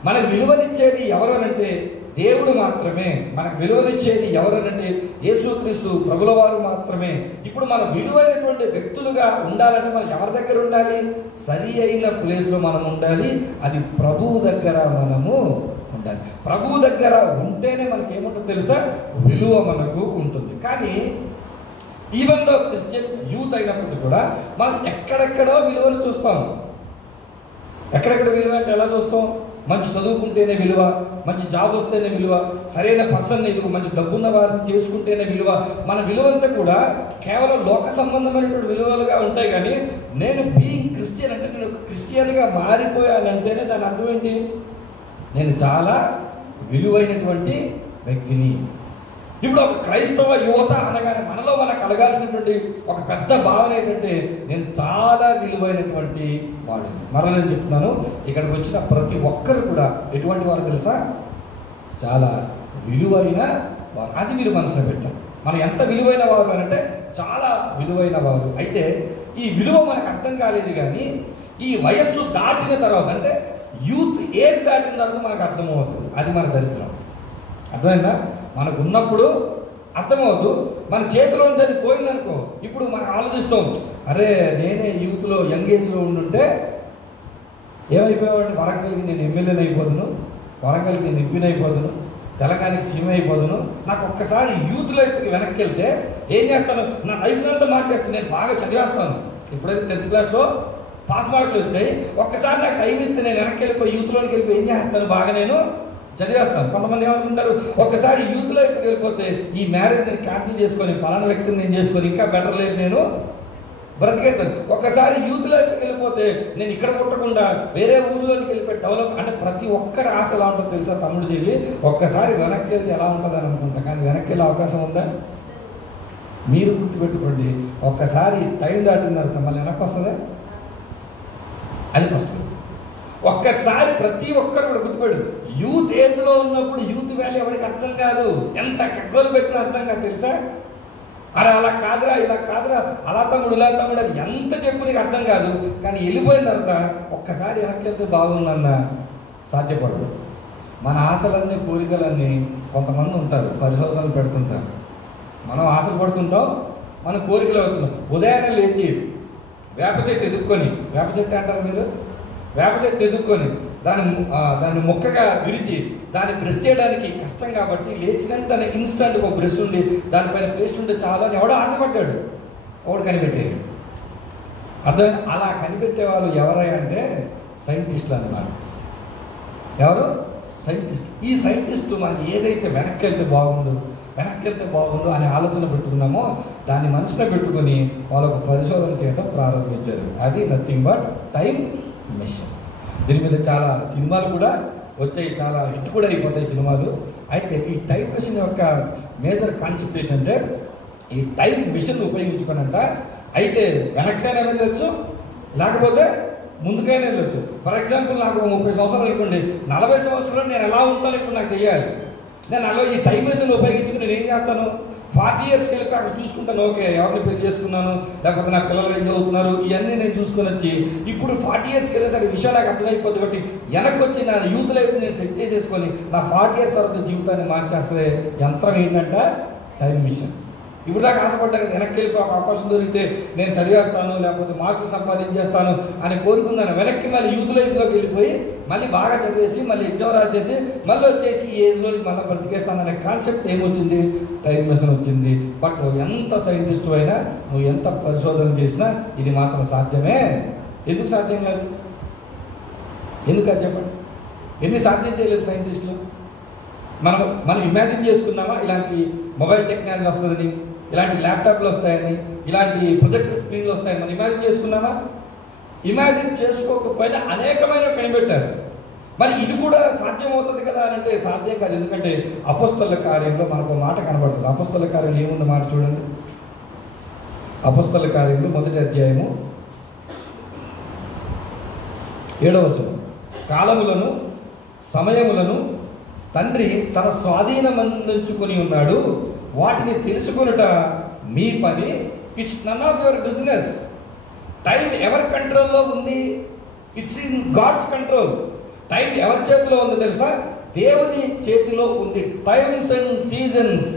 మనకు విలువనిచ్చేది ఎవరు అనంటే దేవుడు మాత్రమే. మనకు విలువనిచ్చేది ఎవరనంటే యేసుక్రీస్తు ప్రభుల వారు మాత్రమే. ఇప్పుడు మన విలువైనటువంటి వ్యక్తులుగా ఉండాలంటే మనం ఎవరి దగ్గర ఉండాలి? సరి అయిన ప్లేస్లో మనం ఉండాలి. అది ప్రభువు దగ్గర మనము ఉండాలి. ప్రభువు దగ్గర ఉంటేనే మనకి ఏముంటుందో తెలుసా, విలువ మనకు ఉంటుంది. కానీ ఈవెన్ దో క్రిస్టియన్ యూత్ అయినప్పటికీ కూడా మనం ఎక్కడెక్కడో విలువలు చూస్తాం. ఎక్కడెక్కడ విలువ అంటే ఎలా చూస్తాం? మంచి చదువుకుంటేనే విలువ, మంచి జాబ్ వస్తేనే విలువ, సరైన పర్సన్ ఇది మంచి డబ్బున్న వారిని చేసుకుంటేనే విలువ. మన విలువంతా కూడా కేవలం లోక సంబంధమైనటువంటి విలువలుగా ఉంటాయి. కానీ నేను బీయింగ్ క్రిస్టియన్ అంటే నేను ఒక క్రిస్టియన్గా మారిపోయానంటేనే దాని అర్థం ఏంటి? నేను చాలా విలువైనటువంటి వ్యక్తిని. ఇప్పుడు ఒక క్రైస్తవ యువత అనగానే మనలో మనకు కలగాల్సినటువంటి ఒక పెద్ద భావన ఏంటంటే నేను చాలా విలువైనటువంటి వాడు. మరలా నేను చెప్తున్నాను, ఇక్కడికి వచ్చిన ప్రతి ఒక్కరు కూడా ఎటువంటి వారు తెలుసా? చాలా విలువైన వారు. అది మీరు మనసులో పెట్టారు. మనం ఎంత విలువైన వారు అని అంటే చాలా విలువైన వారు. అయితే ఈ విలువ మనకు అర్థం కాలేదు. కానీ ఈ వయస్సు దాటిన తర్వాత అంటే యూత్ ఏజ్ దాటిన తర్వాత మనకు అర్థమవుతుంది. అది మన దరిద్రం. అర్థమైందా? మనకు ఉన్నప్పుడు అర్థమవుతూ మన చేతిలో నుంచి అది పోయిందనుకో, ఇప్పుడు మనం ఆలోచిస్తాం, అరే నేనే యూత్లో యంగ్ ఏజ్లో ఉండుంటే ఏమైపోయావంటే వరంగల్కి నేను ఎమ్మెల్యేని అయిపోదును, వరంగల్కి నేను ఎంపీని అయిపోదును, తెలంగాణకి సీఎం అయిపోదును. నాకు ఒక్కసారి యూత్ లైఫ్కి వెనక్కి వెళ్తే ఏం చేస్తాను, నా లైఫ్ అంతా మార్చేస్తాను. నేను బాగా చదివేస్తాను. ఎప్పుడైతే 10th క్లాస్లో పాస్ మార్కులు వచ్చాయి, ఒక్కసారి నాకు టైం ఇస్తే నేను వెనక్కి వెళ్ళిపోయి యూత్లోకి వెళ్ళిపోయి ఏం చేస్తాను, బాగా నేను చదివేస్తాను. కొంతమంది ఏమనుకుంటారు, ఒక్కసారి యూత్ లైఫ్కి వెళ్ళిపోతే ఈ మ్యారేజ్ నేను క్యాన్సిల్ చేసుకొని ఫలానా వ్యక్తిని నేను చేసుకొని ఇంకా బెటర్ లైఫ్ నేను బ్రతికేస్తాను. ఒక్కసారి యూత్ లైఫ్కి వెళ్ళిపోతే నేను ఇక్కడ పుట్టకుండా వేరే ఊరిలోకి వెళ్ళిపోయి డెవలప్ అంటే ప్రతి ఒక్కరి ఆశ ఎలా ఉంటుందో తెలుసా తమ్ముడు చెల్లి? ఒక్కసారి వెనక్కి వెళ్తే ఎలా ఉంటుందని అనుకుంటా, కానీ వెనక్కి వెళ్ళే అవకాశం ఉందా? మీరు గుర్తుపెట్టుకోండి, ఒక్కసారి టైం దాటిన తర్వాత మళ్ళీ వెనక్కి వస్తుందా? అది ఫస్ట్. ఒక్కసారి ప్రతి ఒక్కరు కూడా గుర్తుపెట్టు, యూత్ ఏజ్లో ఉన్నప్పుడు యూత్ వాల్యూ ఎవరికి అర్థం కాదు. ఎంత కగ్గోలు పెట్టినా అర్థం కాదు తెలుసా? అరే అలా కాదురా, ఇలా కాదురా, అలా తమ్ముడు ఇలా తమ్ముడు అని ఎంత చెప్పు నీకు అర్థం కాదు. కానీ వెళ్ళిపోయిన తర్వాత ఒక్కసారి వెనక్కి వెళ్తే బాగుందన్న సాధ్యపడదు. మన ఆశలన్నీ కోరికలన్నీ కొంతమంది ఉంటారు, పరిశోధనలు పెడుతుంటారు. మనం ఆశలు పడుతుంటాం, మన కోరికలు అవుతున్నాం. ఉదయాన్నే లేచి వేప చెట్టు ఎదుక్కొని, వేప చెట్టు అంటారు మీరు, వేప చెట్టు ఎదుక్కొని దాన్ని మొక్కగా విరిచి దాన్ని బ్రష్ చేయడానికి కష్టం కాబట్టి లేచినంటే ఇన్స్టంట్గా ఒక బ్రష్ ఉండి దానిపైన పేస్ట్ ఉంటే చాలా అని ఎవడో ఆశపడ్డాడు, ఒకడు కనిపెట్టాడు. అర్థం? అలా కనిపెట్టే వాళ్ళు ఎవరై అంటే సైంటిస్టులు అన్నమాట. ఎవరు? సైంటిస్టులు. ఈ సైంటిస్టులు మనకి ఏదైతే వెనక్కి వెళ్తే బాగుండు అనే ఆలోచన పెట్టుకున్నామో దాన్ని మనసులో పెట్టుకొని వాళ్ళకు పరిశోధన చేయడం ప్రారంభించారు. అది నథింగ్ బట్ టైం మిషన్. దీని మీద చాలా సినిమాలు కూడా వచ్చాయి, చాలా హిట్ కూడా అయిపోతాయి సినిమాలు. అయితే ఈ టైం మిషన్ యొక్క మేజర్ కాన్సెప్ట్ ఏంటంటే ఈ టైం మిషన్ ఉపయోగించుకోనంట అయితే వెనక్కైనా వెళ్ళొచ్చు, లేకపోతే ముందుకైనా వెళ్ళొచ్చు. ఫర్ ఎగ్జాంపుల్ నాకు 30 సంవత్సరాలు అనుకోండి, 40 సంవత్సరాలు నేను ఎలా ఉంటాను ఇప్పుడు నాకు తెలియాలి. నేను అలా ఈ టైం మిషన్ ఉపయోగించుకుని నేను ఏం చేస్తాను, 40 ఇయర్స్కి వెళ్ళి అక్కడ చూసుకుంటాను. ఓకే, ఎవరిని పెళ్లి చేసుకున్నాను, లేకపోతే నా పిల్లలు ఏం చదువుతున్నారు, ఇవన్నీ నేను చూసుకొని వచ్చి ఇప్పుడు 40 ఇయర్స్కి వెళ్ళేసరికి విషయం నాకు అర్థమైపోతుంది. కాబట్టి వెనక్కి వచ్చి నా యూత్ లైఫ్ నేను సెట్ చేసేసుకొని నా 40 ఇయర్స్ తర్వాత జీవితాన్ని మార్చేస్తే యంత్రం ఏంటంటే టైం మిషన్. ఇప్పుడు దాకా ఆశపడ్డాను, వెనక్కి వెళ్ళిపోయి ఒక అవకాశం దొరికితే నేను చదివేస్తాను, లేకపోతే మార్కులు సంపాదించేస్తాను అని కోరుకుందాను. వెనక్కి మళ్ళీ యూత్ లైఫ్లోకి వెళ్ళిపోయి మళ్ళీ బాగా చదివేసి మళ్ళీ ఎగ్జామ్ రాసేసి మళ్ళీ వచ్చేసి ఈ ఏజ్లో మళ్ళీ బ్రతికేస్తాననే కాన్సెప్ట్ ఏమొచ్చింది, టైం మిషన్ వచ్చింది. బట్ నువ్వు ఎంత సైంటిస్ట్ అయినా, నువ్వు ఎంత పరిశోధన చేసినా ఇది మాత్రం సాధ్యమే. ఎందుకు సాధ్యం లేదు? ఎందుకు చెప్పండి? ఎన్ని సాధ్యం చేయలేదు సైంటిస్టులు? మనం ఇమాజిన్ చేసుకున్నామా ఇలాంటి మొబైల్ టెక్నాలజీ వస్తుందని, ఇలాంటి ల్యాప్టాప్లు వస్తాయని, ఇలాంటి ప్రొజెక్టర్ స్క్రీన్లు వస్తాయని మనం ఇమాజిన్ చేసుకున్నామా? ఇమాజిన్ చేసుకోకపోయినా అనేకమైన కనిపెట్టారు. మరి ఇది కూడా సాధ్యం అవుతుంది కదా అని అంటే సాధ్యం కాదు. ఎందుకంటే అపోస్తలుల కార్యంలో మనకు మాట కనబడుతుంది. అపోస్తలుల కార్యంలో ఏముంది మాట చూడండి. అపోస్తలుల కార్యంలో 1వ అధ్యాయము 7వ వచనం. కాలములను సమయములను తండ్రి తన స్వాధీనమందించుకొని ఉన్నాడు, వాటిని తెలుసుకొనుట మీ పని, it's none of your business. Time ఎవరి కంట్రోల్లో ఉంది? It's in God's control. Time ఎవరి చేతిలో ఉంది తెలుసా? దేవుని చేతిలో ఉంది. టైమ్స్ అండ్ సీజన్స్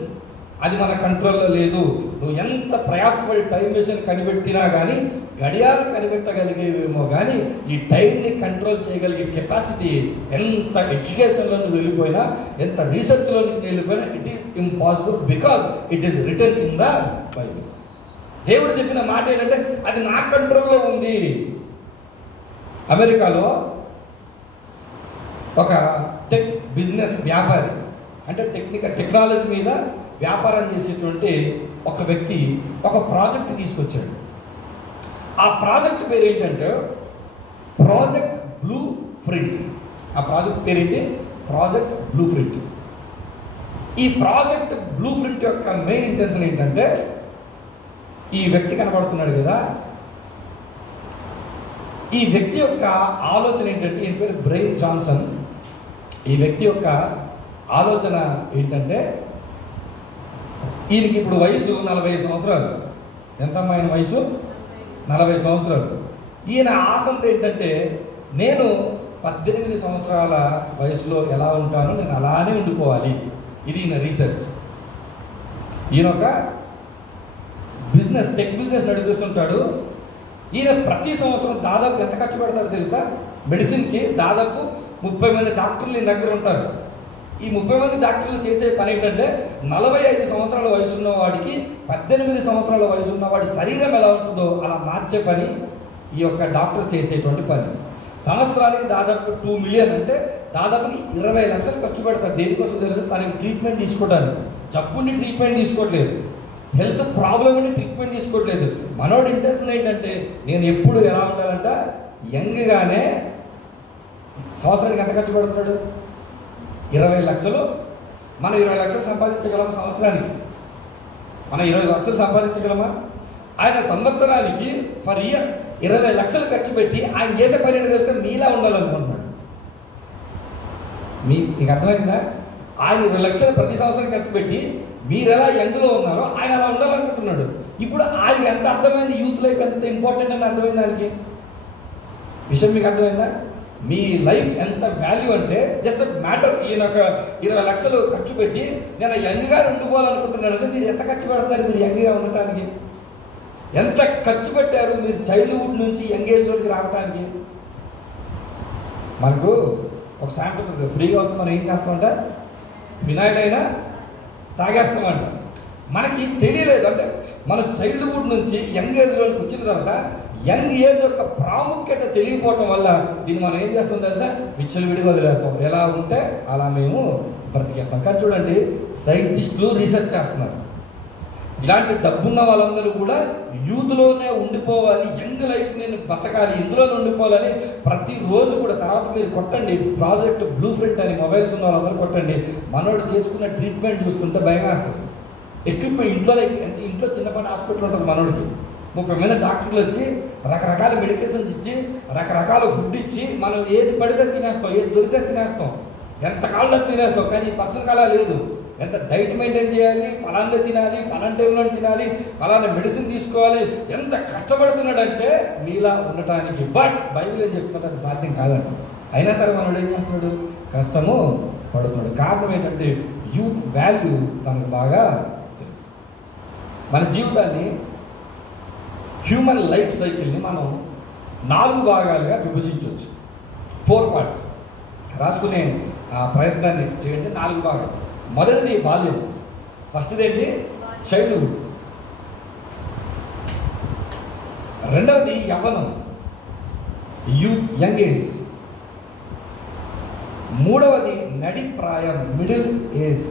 అది మన కంట్రోల్లో లేదు. నువ్వు ఎంత ప్రయాసపడి టైం మిషన్ కనిపెట్టినా కానీ గడియారం కనిపెట్టగలిగేవేమో కానీ ఈ టైంని కంట్రోల్ చేయగలిగే కెపాసిటీ ఎంత ఎడ్యుకేషన్లో నువ్వు వెళ్ళిపోయినా, ఎంత రీసెర్చ్లో నువ్వు వెళ్ళిపోయినా, it is impossible because it is return in the Bible. దేవుడు చెప్పిన మాట ఏంటంటే అది నా కంట్రోల్లో ఉంది. అమెరికాలో ఒక టెక్ బిజినెస్ వ్యాపారి, అంటే టెక్నాలజీ మీద వ్యాపారం చేసేటువంటి ఒక వ్యక్తి ఒక ప్రాజెక్ట్ తీసుకొచ్చాడు. ఆ ప్రాజెక్ట్ పేరు ఏంటంటే ప్రాజెక్ట్ బ్లూ ప్రింట్. ఆ ప్రాజెక్ట్ పేరేంటి? Project blue print. ఈ ప్రాజెక్ట్ బ్లూ ప్రింట్ యొక్క మెయిన్ ఇంటెన్షన్ ఏంటంటే, ఈ వ్యక్తి కనబడుతున్నాడు కదా, ఈ వ్యక్తి యొక్క ఆలోచన ఏంటంటే, ఈయన పేరు బ్రెయిన్ జాన్సన్. ఈ వ్యక్తి యొక్క ఆలోచన ఏంటంటే, ఈయనకి ఇప్పుడు వయసు 40 సంవత్సరాలు. ఎంతమ్మా ఆయన వయసు? 40 సంవత్సరాలు. ఈయన ఆసంత ఏంటంటే, నేను 18 సంవత్సరాల వయసులో ఎలా ఉంటానో నేను అలానే ఉండిపోవాలి. ఇది ఈయన రీసెర్చ్. ఈయన ఒక టెక్ బిజినెస్ నడిపిస్తుంటాడు. ఈయన ప్రతి సంవత్సరం దాదాపు ఎంత ఖర్చు పెడతాడు తెలుసా? మెడిసిన్కి దాదాపు 30 మంది డాక్టర్లు ఈయన దగ్గర ఉంటారు. ఈ 30 మంది డాక్టర్లు చేసే పని ఏంటంటే, 45 సంవత్సరాల వయసు ఉన్న వాడికి 18 సంవత్సరాల వయసు ఉన్న వాడి శరీరం ఎలా ఉంటుందో అలా మార్చే పని ఈ యొక్క డాక్టర్స్ చేసేటువంటి పని. సంవత్సరానికి దాదాపు 2 మిలియన్, అంటే దాదాపు 20 లక్షలు ఖర్చు పెడతాడు. దేనికోసం తెలుసు? తనకి ట్రీట్మెంట్ తీసుకోవడానికి. జబ్బుని ట్రీట్మెంట్ తీసుకోవట్లేదు, హెల్త్ ప్రాబ్లమ్ అని ట్రీట్మెంట్ తీసుకోవట్లేదు. మనోడి ఇంటెన్షన్ ఏంటంటే, నేను ఎప్పుడు ఎలా ఉండాలంట, యంగ్గానే. సంవత్సరానికి ఎంత ఖర్చు పెడుతున్నాడు? 20 లక్షలు. మనం 20 లక్షలు సంపాదించగలమా సంవత్సరానికి? మనం 20 లక్షలు సంపాదించగలమా? ఆయన సంవత్సరానికి ఫర్ ఇయర్ 20 లక్షలు ఖర్చు పెట్టి ఆయన చేసే పని ఏంటో తెలిస్తే మీలా ఉండాలనుకుంటున్నాడు. మీకు అర్థమైందా? ఆయన 20 లక్షలు ప్రతి సంవత్సరం ఖర్చు పెట్టి మీరు ఎలా యంగ్లో ఉన్నారో ఆయన అలా ఉండాలనుకుంటున్నాడు. ఇప్పుడు ఆయన ఎంత అర్థమైంది, యూత్ లైఫ్ ఎంత ఇంపార్టెంట్ అని అర్థమైంది దానికి. విషయం మీకు అర్థమైందా? మీ లైఫ్ ఎంత వాల్యూ అంటే జస్ట్ మ్యాటర్. ఈయన ఒక 20 లక్షలు ఖర్చు పెట్టి నేను యంగ్గా ఉండిపోవాలనుకుంటున్నానంటే మీరు ఎంత ఖర్చు పెడతారు? మీరు యంగ్గా ఉండటానికి ఎంత ఖర్చు పెట్టారు మీరు చైల్డ్హుడ్ నుంచి యంగ్ ఏజ్లోకి రావడానికి? మనకు ఒక శాంతం ఫ్రీగా వస్తే మనం ఏం చేస్తామంట, వినాయల్ అయినా తాగేస్తామంట. మనకి తెలియలేదు, అంటే మన చైల్డ్హుడ్ నుంచి యంగ్ ఏజ్లోకి వచ్చిన తర్వాత యంగ్ ఏజ్ యొక్క ప్రాముఖ్యత తెలియకపోవటం వల్ల దీన్ని మనం ఏం చేస్తాం తెలుసా, విచ్చలవిడిగా వదిలేస్తాం. ఎలా ఉంటే అలా మేము బ్రతికేస్తాం. కానీ చూడండి, సైంటిస్టులు రీసెర్చ్ చేస్తున్నారు. ఇలాంటి డబ్బున్న వాళ్ళందరూ కూడా యూత్లోనే ఉండిపోవాలి, యంగ్ లైఫ్ నేను బతకాలి, ఇందులోనే ఉండిపోవాలని ప్రతిరోజు కూడా. తర్వాత మీరు కొట్టండి ప్రాజెక్ట్ బ్లూ ప్రింట్ అని, మొబైల్స్ ఉన్న వాళ్ళందరూ కొట్టండి. మనోడు చేసుకున్న ట్రీట్మెంట్ చూస్తుంటే భయం వేస్తుంది. ఎక్విప్మెంట్ ఇంట్లో చిన్నపాటి హాస్పిటల్ ఉంటుంది మనోడికి. 30 మంది డాక్టర్లు వచ్చి రకరకాల మెడికేషన్స్ ఇచ్చి రకరకాల ఫుడ్ ఇచ్చి మనం ఏది పడితే తినేస్తాం, ఏది దొరికితే తినేస్తాం, ఎంత కావాలో తినేస్తాం. కానీ ఈ పర్సన్కి అలా లేదు. ఎంత డైట్ మెయింటైన్ చేయాలి, పలాందే తినాలి, పలాంటి టైంలో తినాలి, పలానా మెడిసిన్ తీసుకోవాలి, ఎంత కష్టపడుతున్నాడంటే మీలా ఉండటానికి. బట్ బైబిల్ ఏం చెప్తుంటే అది సాధ్యం కాదండి. అయినా సరే మనోడు ఏం చేస్తున్నాడు, కష్టము పడుతున్నాడు. కారణం ఏంటంటే యూత్ వాల్యూ తనకు బాగా తెలుసు. మన జీవితాన్ని, హ్యూమన్ లైఫ్ సైకిల్ని మనం 4 భాగాలుగా విభజించవచ్చు. 4 పార్ట్స్. రాసుకునే ప్రయత్నాన్ని చేయండి. 4 భాగాలు. మొదటిది బాల్యం. ఫస్ట్ది ఏంటి? చైల్డ్హుడ్. రెండవది యవ్వనం, యూత్, యంగ్ ఏజ్. మూడవది నడిప్రాయం, మిడిల్ ఏజ్.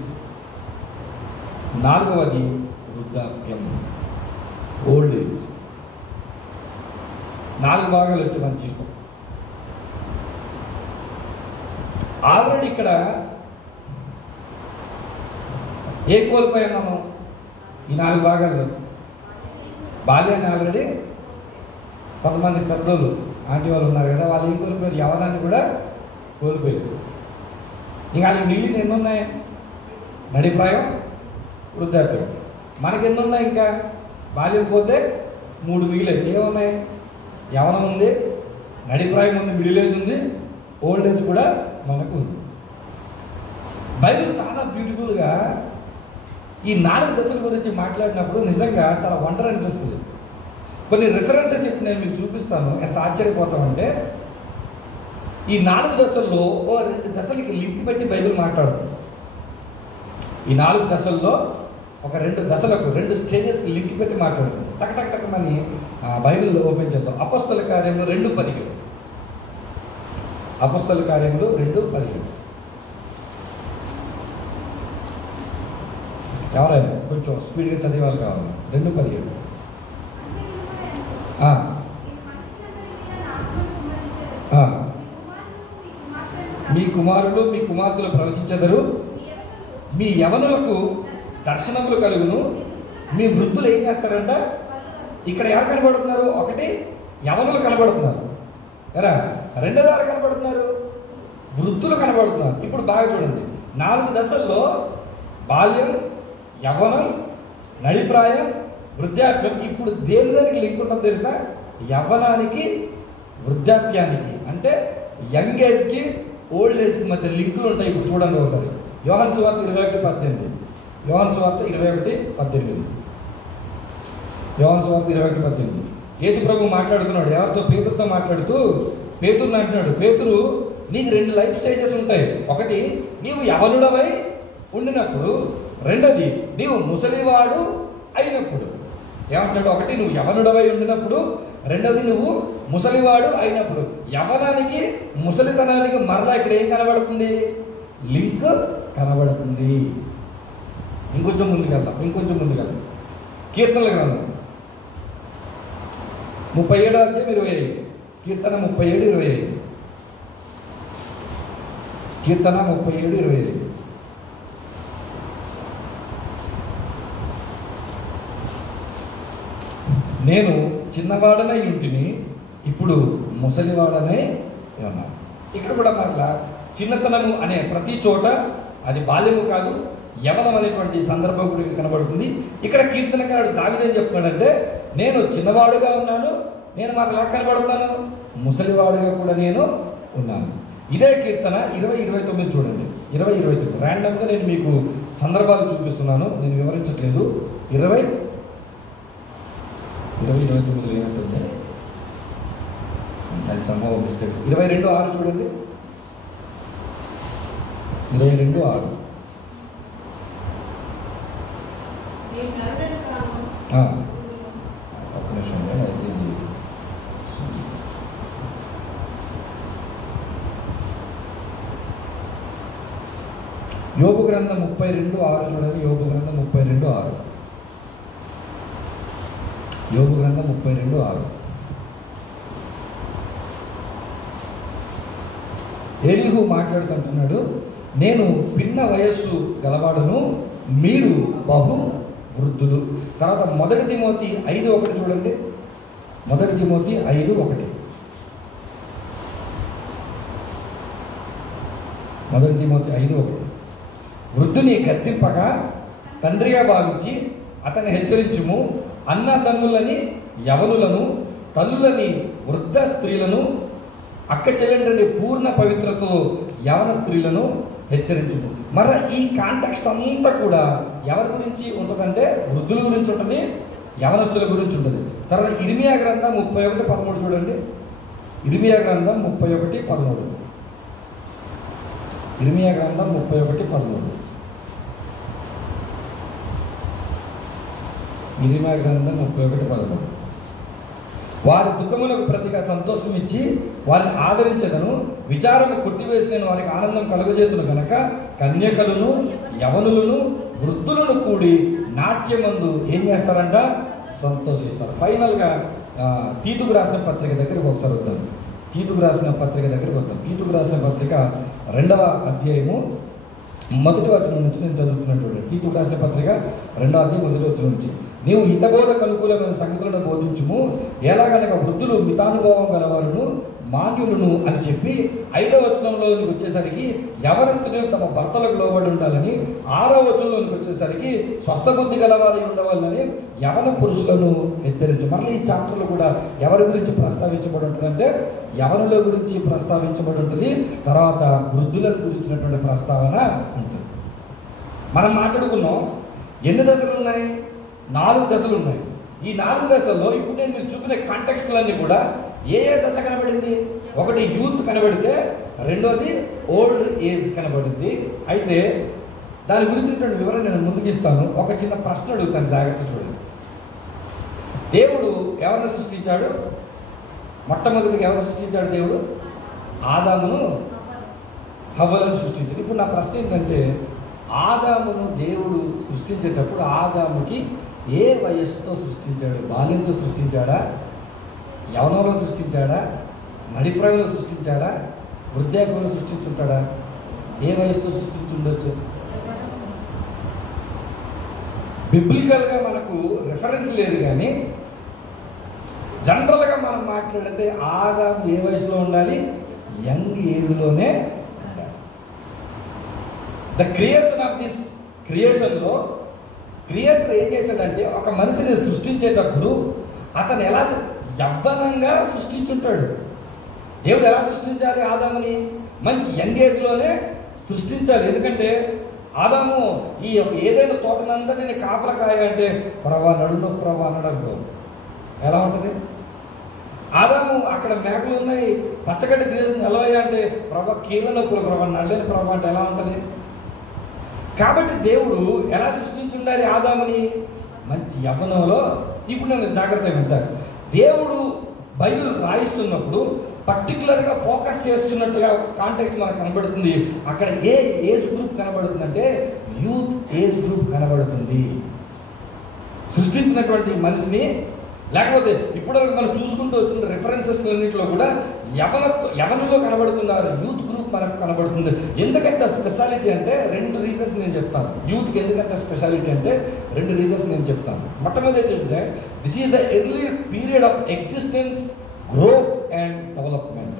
నాలుగవది వృద్ధాప్యం, ఓల్డ్ ఏజ్. 4 భాగాలు వచ్చి మన జీవితం. ఆల్రెడీ ఇక్కడ ఏ కోల్పోయాం మనం ఈ 4 భాగాల్లో? బాల్యాన్ని ఆల్రెడీ కొంతమంది పెద్దోళ్ళు, ఆంటీ వాళ్ళు ఉన్నారు కదా, వాళ్ళు ఏం కోల్పోయారు? యవ్వనాన్ని కూడా కోల్పోయారు. ఇంకా వాళ్ళకి మిగిలిన ఎన్ని ఉన్నాయి? నడిప్రాయం, వృద్ధాప్యం. మనకి ఎన్ని ఉన్నాయి? ఇంకా బాల్యం పోతే 3 మిగిలేదు. ఏమున్నాయి? యవ్వనం ఉంది, నడిప్రాయం ఉంది, మిడిల్ ఏజ్ ఉంది, ఓల్డ్ ఏజ్ కూడా మనకు ఉంది. బైబిల్ చాలా బ్యూటిఫుల్గా ఈ 4 దశల గురించి మాట్లాడినప్పుడు నిజంగా చాలా వండర్ అనిపిస్తుంది. కొన్ని రిఫరెన్సెస్ ఇప్పుడు నేను మీకు చూపిస్తాను. ఎంత ఆశ్చర్యపోతామంటే ఈ 4 దశల్లో ఓ 2 దశలకి లింక్ పెట్టి బైబిల్ మాట్లాడుతుంది. ఈ 4 దశల్లో ఒక 2 దశలకు 2 స్టేజెస్కి లింక్ పెట్టి మాట్లాడుతుంది. టక్ బైబిల్లో ఓపెన్ చేద్దాం. అపొస్తలుల కార్యములు 2:17. అపొస్తలుల కార్యములు 2:17. ఎవరైనా కొంచెం స్పీడ్గా చదివాలి కావాలి. 2:17. మీ కుమారులు మీ కుమార్తెలు ప్రవచించెదరు, మీ యవనులకు దర్శనములు కలుగును, మీ వృద్ధులు ఏం చేస్తారంట? ఇక్కడ ఎవరు కనబడుతున్నారు? ఒకటి యవనులు కనబడుతున్నారు ఎరా, రెండో దారి కనబడుతున్నారు, వృద్ధులు కనబడుతున్నారు. ఇప్పుడు బాగా చూడండి, 4 దశల్లో బాల్యం, యవ్వనం, నడిప్రాయం, వృద్ధాప్యం. ఇప్పుడు దేని దానికి లింక్ ఉంటుందో తెలుసా? యవ్వనానికి, వృద్ధాప్యానికి. అంటే యంగ్ ఏజ్కి, ఓల్డ్ ఏజ్కి మధ్య లింకులు ఉంటాయి. ఇప్పుడు చూడండి ఒకసారి యోహాను సువార్త 21:18. యోహాను సువార్త 21:18. యోహాను సువార్త 21:18. యేసు ప్రభు మాట్లాడుతున్నాడు ఎవరితో? పేతురుతో మాట్లాడుతూ పేతురుని అంటున్నాడు, పేతురు నీకు 2 లైఫ్ స్టేజెస్ ఉంటాయి. ఒకటి నీవు యవనుడవై ఉండినప్పుడు, రెండోది నీవు ముసలివాడు అయినప్పుడు. ఏమంటున్నాడు? ఒకటి నువ్వు యవనుడవై ఉండినప్పుడు, రెండోది నువ్వు ముసలివాడు అయినప్పుడు. యవ్వనానికి ముసలితనానికి మరలా ఇక్కడ ఏం కనబడుతుంది? లింక్ కనబడుతుంది. ఇంకొంచెం ముందుకెళ్దాం. కీర్తనల గ్రంథం 37:25. కీర్తన 37:25. కీర్తన 37:25. నేను చిన్నవాడనై ఉంటిని, ఇప్పుడు ముసలివాడనై ఉన్నాను. ఇక్కడ కూడా మరలా చిన్నతనము అనే ప్రతి చోట అది బాల్యము కాదు, యవనం అనేటువంటి సందర్భం కూడా కనబడుతుంది. ఇక్కడ కీర్తనకారుడు దావీదు ఏం చెప్తున్నాడంటే, నేను చిన్నవాడుగా ఉన్నాను, నేను మరలా కనబడుతున్నాను, ముసలివాడుగా కూడా నేను ఉన్నాను. ఇదే కీర్తన 20:29 చూడండి. 20:29 ర్యాండమ్గా నేను మీకు సందర్భాలు చూపిస్తున్నాను, నేను వివరించట్లేదు. 20:29 ఏమంటుంది? అది సంభవం మిస్టేక్. 22:6 చూడండి. 22:6. ఒక్క నిమిషం. అయితే యోబు గ్రంథం 32:6 చూడండి. యోబు గ్రంథం 32:6. యోబు గ్రంథం 32:6. ఎలీహు మాట్లాడుతుంటున్నాడు, నేను పిన్న వయస్సు గలవాడను, మీరు బహు వృద్ధులు. తర్వాత 1 తిమోతి 5:1 చూడండి. 1 తిమోతి 5:1. 1 తిమోతి 5:1. వృద్ధుని గద్దింపక తండ్రిగా భావించి అతన్ని హెచ్చరించుము, అన్నదమ్ములని యవనులను, తల్లులని వృద్ధ స్త్రీలను, అక్క చెల్లెండ్రని పూర్ణ పవిత్రతో యవన స్త్రీలను హెచ్చరించుము. మరి ఈ కాంటెక్స్ట్ అంతా కూడా ఎవరి గురించి ఉంటుందంటే వృద్ధుల గురించి ఉంటుంది, యవనస్తుల గురించి ఉంటుంది. తర్వాత ఇర్మియా గ్రంథం 31:13 చూడండి. ఇర్మియా గ్రంథం 31:13. ఇర్మియా గ్రంథం 31:13. ఇర్మియా గ్రంథం 31:13. వారి దుఃఖములకు ప్రతిగా సంతోషం ఇచ్చి వారిని ఆదరించదను, విచారము కొట్టివేసి నేను వారికి ఆనందం కలుగజేతును కనుక కన్యకలను, యవనులను, వృద్ధులను కూడి నాట్యమందు ఏం చేస్తారంట? సంతోషిస్తారు. ఫైనల్గా తీతుకు రాసిన పత్రిక దగ్గరికి ఒకసారి వద్దాం. తీతుకు రాసిన పత్రిక దగ్గరికి వద్దాం. తీతుకు రాసిన పత్రిక 2వ అధ్యాయము 1వ వచనం నుంచి నేను చదువుతున్నాను చూడండి. తీతుకు రాసిన పత్రిక 2వ అధ్యాయం 1వ వచనం నుంచి. నీవు హితబోధకు అనుకూలమైన సంగతులను బోధించుము, ఎలాగనగా వృద్ధులు మితానుభవం గలవారును మాన్యులను అని చెప్పి 5వ వచనంలోనికి వచ్చేసరికి యవనస్తులు తమ భర్తలకు లోబడి ఉండాలని, 6వ వచనంలోనికి వచ్చేసరికి స్వస్థబుద్ధి గలవారై ఉండవాలని యవన పురుషులను హెచ్చరించు. మళ్ళీ ఈ చాప్టర్లో కూడా ఎవరి గురించి ప్రస్తావించబడి ఉంటుందంటే యవనుల గురించి ప్రస్తావించబడి ఉంటుంది, తర్వాత వృద్ధులను గురించినటువంటి ప్రస్తావన ఉంటుంది. మనం మాట్లాడుకున్నాం ఎన్ని దశలు ఉన్నాయి? 4 దశలు ఉన్నాయి. ఈ 4 దశల్లో ఇప్పుడు నేను మీరు చూపిన కాంటెక్స్టులన్నీ కూడా ఏ దశ కనబడింది? ఒకటి యూత్ కనబడితే, రెండోది ఓల్డ్ ఏజ్ కనబడింది. అయితే దాని గురించినటువంటి వివరణ నేను ముందుకు ఇస్తాను. ఒక చిన్న ప్రశ్న అడుగుతాను, జాగ్రత్త చూడండి. దేవుడు ఎవరిని సృష్టించాడు? మొట్టమొదటిగా ఎవరు సృష్టించాడు? దేవుడు ఆదామును హవ్వలను సృష్టించాడు. ఇప్పుడు నా ప్రశ్న ఏంటంటే, ఆదామును దేవుడు సృష్టించేటప్పుడు ఆదాముకి ఏ వయస్సుతో సృష్టించాడు? బాల్యంతో సృష్టించాడా? యవనంలో సృష్టించాడా? నడిప్రాయంలో సృష్టించాడా? వృద్ధాప్యంలో సృష్టించుంటాడా? ఏ వయసుతో సృష్టించుండొచ్చు? బిబ్లికల్గా మనకు రెఫరెన్స్ లేదు, కానీ జనరల్గా మనం మాట్లాడితే ఆదాము ఏ వయసులో ఉండాలి? యంగ్ ఏజ్లోనే ఉండాలి. ద క్రియేషన్ ఆఫ్ దిస్ క్రియేషన్లో క్రియేటర్ ఏం చేశాడంటే, ఒక మనిషిని సృష్టించేటప్పుడు అతను ఎలా యవ్వనంగా సృష్టించుంటాడు. దేవుడు ఎలా సృష్టించాలి? ఆదాముని మంచి యంగ్ ఏజ్లోనే సృష్టించాలి. ఎందుకంటే ఆదాము ఈ ఏదైనా తోటనంతటిని కాపలకాయ అంటే ప్రభా నడును ప్రభా నడకు ఎలా ఉంటుంది? ఆదాము అక్కడ మేకలు ఉన్నాయి, పచ్చగడ్డి తీసి నిలవయ్య అంటే ప్రభా కీళ్ళ నొప్పులు ప్రభా నడలేని ప్రభా అంటే ఎలా ఉంటుంది? కాబట్టి దేవుడు ఎలా సృష్టించుండాలి ఆదాముని? మంచి యవ్వనంలో. ఇప్పుడు నేను జాగ్రత్తగా వింటాను. దేవుడు బైబిల్ రాయిస్తున్నప్పుడు పర్టికులర్గా ఫోకస్ చేస్తున్నట్టుగా ఒక కాంటెక్స్ట్ మనకు కనబడుతుంది. అక్కడ ఏ ఏజ్ గ్రూప్ కనబడుతుంది అంటే యూత్ ఏజ్ గ్రూప్ కనబడుతుంది. సృష్టించినటువంటి మనిషిని, లేకపోతే ఇప్పటివరకు మనం చూసుకుంటూ వచ్చిన రెఫరెన్సెస్ అన్నింటిలో కూడా యవనులో కనబడుతున్నారు, యూత్ గ్రూప్ మనకు కనబడుతుంది. ఎందుకంటే స్పెషాలిటీ అంటే 2 రీజన్స్ నేను చెప్తాను. యూత్కి ఎందుకంటే స్పెషాలిటీ అంటే 2 రీజన్స్ నేను చెప్తాను. మొట్టమొదటి ఏంటంటే, this is the early period of existence, growth and development.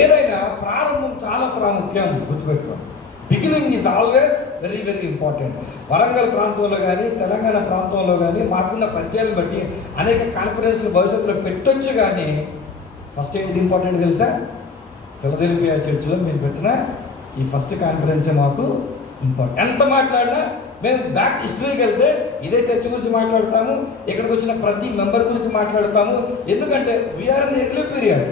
ఏదైనా ప్రారంభం చాలా ప్రాముఖ్యం, గుర్తుపెట్టుకోండి. Beginning is always very very important. Warangal ప్రాంతంలో కానీ తెలంగాణ ప్రాంతంలో కానీ మాకున్న పరిచయాలను బట్టి అనేక కాన్ఫరెన్స్లు భవిష్యత్తులో పెట్టొచ్చు, కానీ ఫస్ట్ ఏది ఇంపార్టెంట్ తెలుసా? ఫిలదెల్ఫియా చర్చిలో మీరు పెట్టిన ఈ ఫస్ట్ కాన్ఫరెన్సే మాకు ఇంపార్టెంట్. ఎంత మాట్లాడినా మేము బ్యాక్ హిస్టరీకి వెళ్తే ఇదే చర్చ్ గురించి మాట్లాడతాము, ఇక్కడికి వచ్చిన ప్రతి మెంబర్ గురించి మాట్లాడతాము. ఎందుకంటే we are in the early period.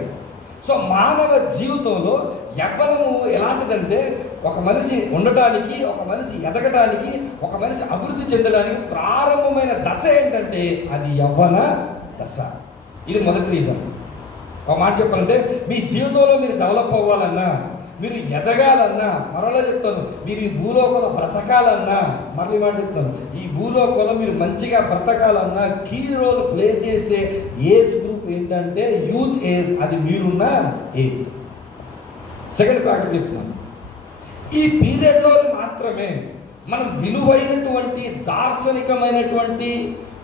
So మానవ జీవితంలో యవ్వనము ఎలాంటిదంటే, ఒక మనిషి ఉండటానికి, ఒక మనిషి ఎదగడానికి, ఒక మనిషి అభివృద్ధి చెందడానికి ప్రారంభమైన దశ ఏంటంటే అది యవ్వన దశ. ఇది మొదటి రీజన్. ఒక మాట చెప్పాలంటే, మీ జీవితంలో మీరు డెవలప్ అవ్వాలన్నా, మీరు ఎదగాలన్నా, మరలా చెప్తాను, మీరు ఈ భూలోకంలో బ్రతకాలన్నా, మరలా మాట చెప్తాను, ఈ భూలోకంలో మీరు మంచిగా బ్రతకాలన్నా కీ రోల్ ప్లే చేసే ఏజ్ గ్రూప్ ఏంటంటే యూత్ ఏజ్. అది మీరున్న ఏజ్. సెకండ్ ఫ్యాక్టర్ చెప్తున్నాను, ఈ పీరియడ్లో మాత్రమే మనం విలువైనటువంటి దార్శనికమైనటువంటి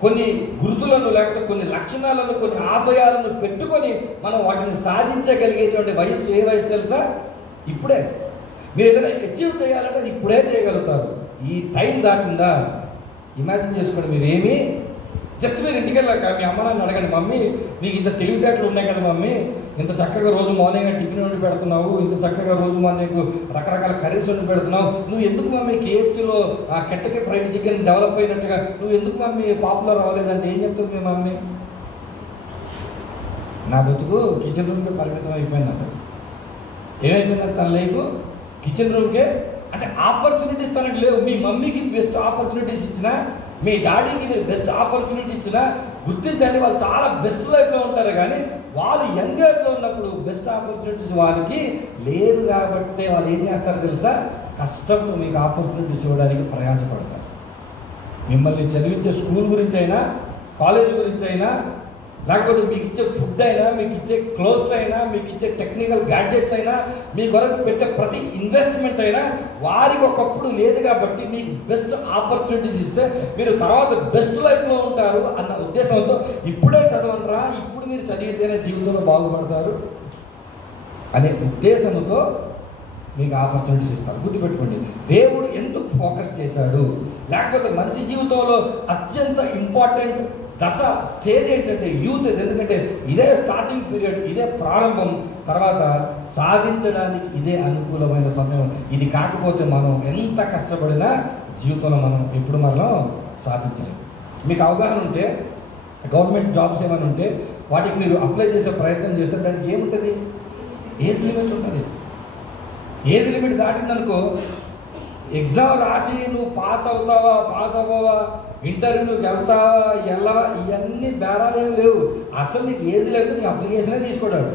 కొన్ని గుర్తులను, లేకపోతే కొన్ని లక్షణాలను, కొన్ని ఆశయాలను పెట్టుకొని మనం వాటిని సాధించగలిగేటువంటి వయసు ఏ వయసు తెలుసా? ఇప్పుడే. మీరు ఏదైనా అచీవ్ చేయాలంటే అది ఇప్పుడే చేయగలుగుతారు. ఈ టైం దాటిందా ఇమాజిన్ చేసుకోండి. మీరు ఏమి జస్ట్ మీరు ఇంటికి వెళ్ళాక మీ అమ్మ నాన్న అడగండి, మమ్మీ నీకు ఇంత తెలివితేటలు ఉన్నాయి కదా మమ్మీ, ఇంత చక్కగా రోజు మార్నింగ్ టిఫిన్ వండి పెడుతున్నావు, ఇంత చక్కగా రోజు మార్నింగ్ రకరకాల కర్రీస్ వండి పెడుతున్నావు, నువ్వు ఎందుకు మమ్మీ కేఎఫ్సీలో ఆ కెట్టకి ఫ్రైడ్ చికెన్ డెవలప్ అయినట్టుగా నువ్వు ఎందుకు మమ్మీ పాపులర్ అవ్వలేదంటే ఏం చెప్తుంది మీ మమ్మీ? నా బతుకు కిచెన్ రూమ్కి పరిమితం అయిపోయిందంట. ఏమైపోయిందంటే తన లైఫ్ కిచెన్ రూమ్కే. అంటే ఆపర్చునిటీస్ తనకు లేవు. మీ మమ్మీకి బెస్ట్ ఆపర్చునిటీస్ ఇచ్చినా, మీ డాడీకి మీరు బెస్ట్ ఆపర్చునిటీ ఇచ్చినా గుర్తించండి, వాళ్ళు చాలా బెస్ట్ లైఫ్లో ఉంటారు, కానీ వాళ్ళు యంగ్ ఏజ్లో ఉన్నప్పుడు బెస్ట్ ఆపర్చునిటీస్ వాళ్ళకి లేదు. కాబట్టి వాళ్ళు ఏం చేస్తారో తెలుసా? కష్టంతో మీకు ఆపర్చునిటీస్ ఇవ్వడానికి ప్రయాసపడతారు. మిమ్మల్ని చదివించే స్కూల్ గురించి అయినా, కాలేజ్ గురించి అయినా, లేకపోతే మీకు ఇచ్చే ఫుడ్ అయినా, మీకు ఇచ్చే క్లోత్స్ అయినా, మీకు ఇచ్చే టెక్నికల్ గ్యాడ్జెట్స్ అయినా, మీ కొరకు పెట్టే ప్రతి ఇన్వెస్ట్మెంట్ అయినా వారికి ఒకప్పుడు లేదు. కాబట్టి మీకు బెస్ట్ ఆపర్చునిటీస్ ఇస్తే మీరు తర్వాత బెస్ట్ లైఫ్లో ఉంటారు అన్న ఉద్దేశంతో ఇప్పుడే చదవండిరా, ఇప్పుడు మీరు చదివితేనే జీవితంలో బాగుపడతారు అనే ఉద్దేశంతో మీకు ఆపర్చునిటీస్ ఇస్తారు. గుర్తుపెట్టుకోండి, దేవుడు ఎందుకు ఫోకస్ చేశాడు? లేకపోతే మనిషి జీవితంలో అత్యంత ఇంపార్టెంట్ దశ, స్టేజ్ ఏంటంటే యూత్. ఎందుకంటే ఇదే స్టార్టింగ్ పీరియడ్, ఇదే ప్రారంభం, తర్వాత సాధించడానికి ఇదే అనుకూలమైన సమయం. ఇది కాకపోతే మనం ఎంత కష్టపడినా జీవితంలో మనం ఎప్పుడు మనం సాధించలేము. మీకు అవగాహన ఉంటే గవర్నమెంట్ జాబ్స్ ఏమైనా ఉంటే వాటికి మీరు అప్లై చేసే ప్రయత్నం చేస్తే దానికి ఏముంటుంది? ఏజ్ లిమిట్ ఉంటుంది. ఏజ్ లిమిట్ దాటిందనుకో ఎగ్జామ్ రాసి నువ్వు పాస్ అవుతావా పాస్ అవ్వవా, ఇంటర్వ్యూకి వెళ్తావా వెళ్ళవా, ఇవన్నీ బేరాలు ఏమి లేవు. అసలు నీకు ఏజ్ లేకపోతే నీకు అప్లికేషనే తీసుకోడాడు.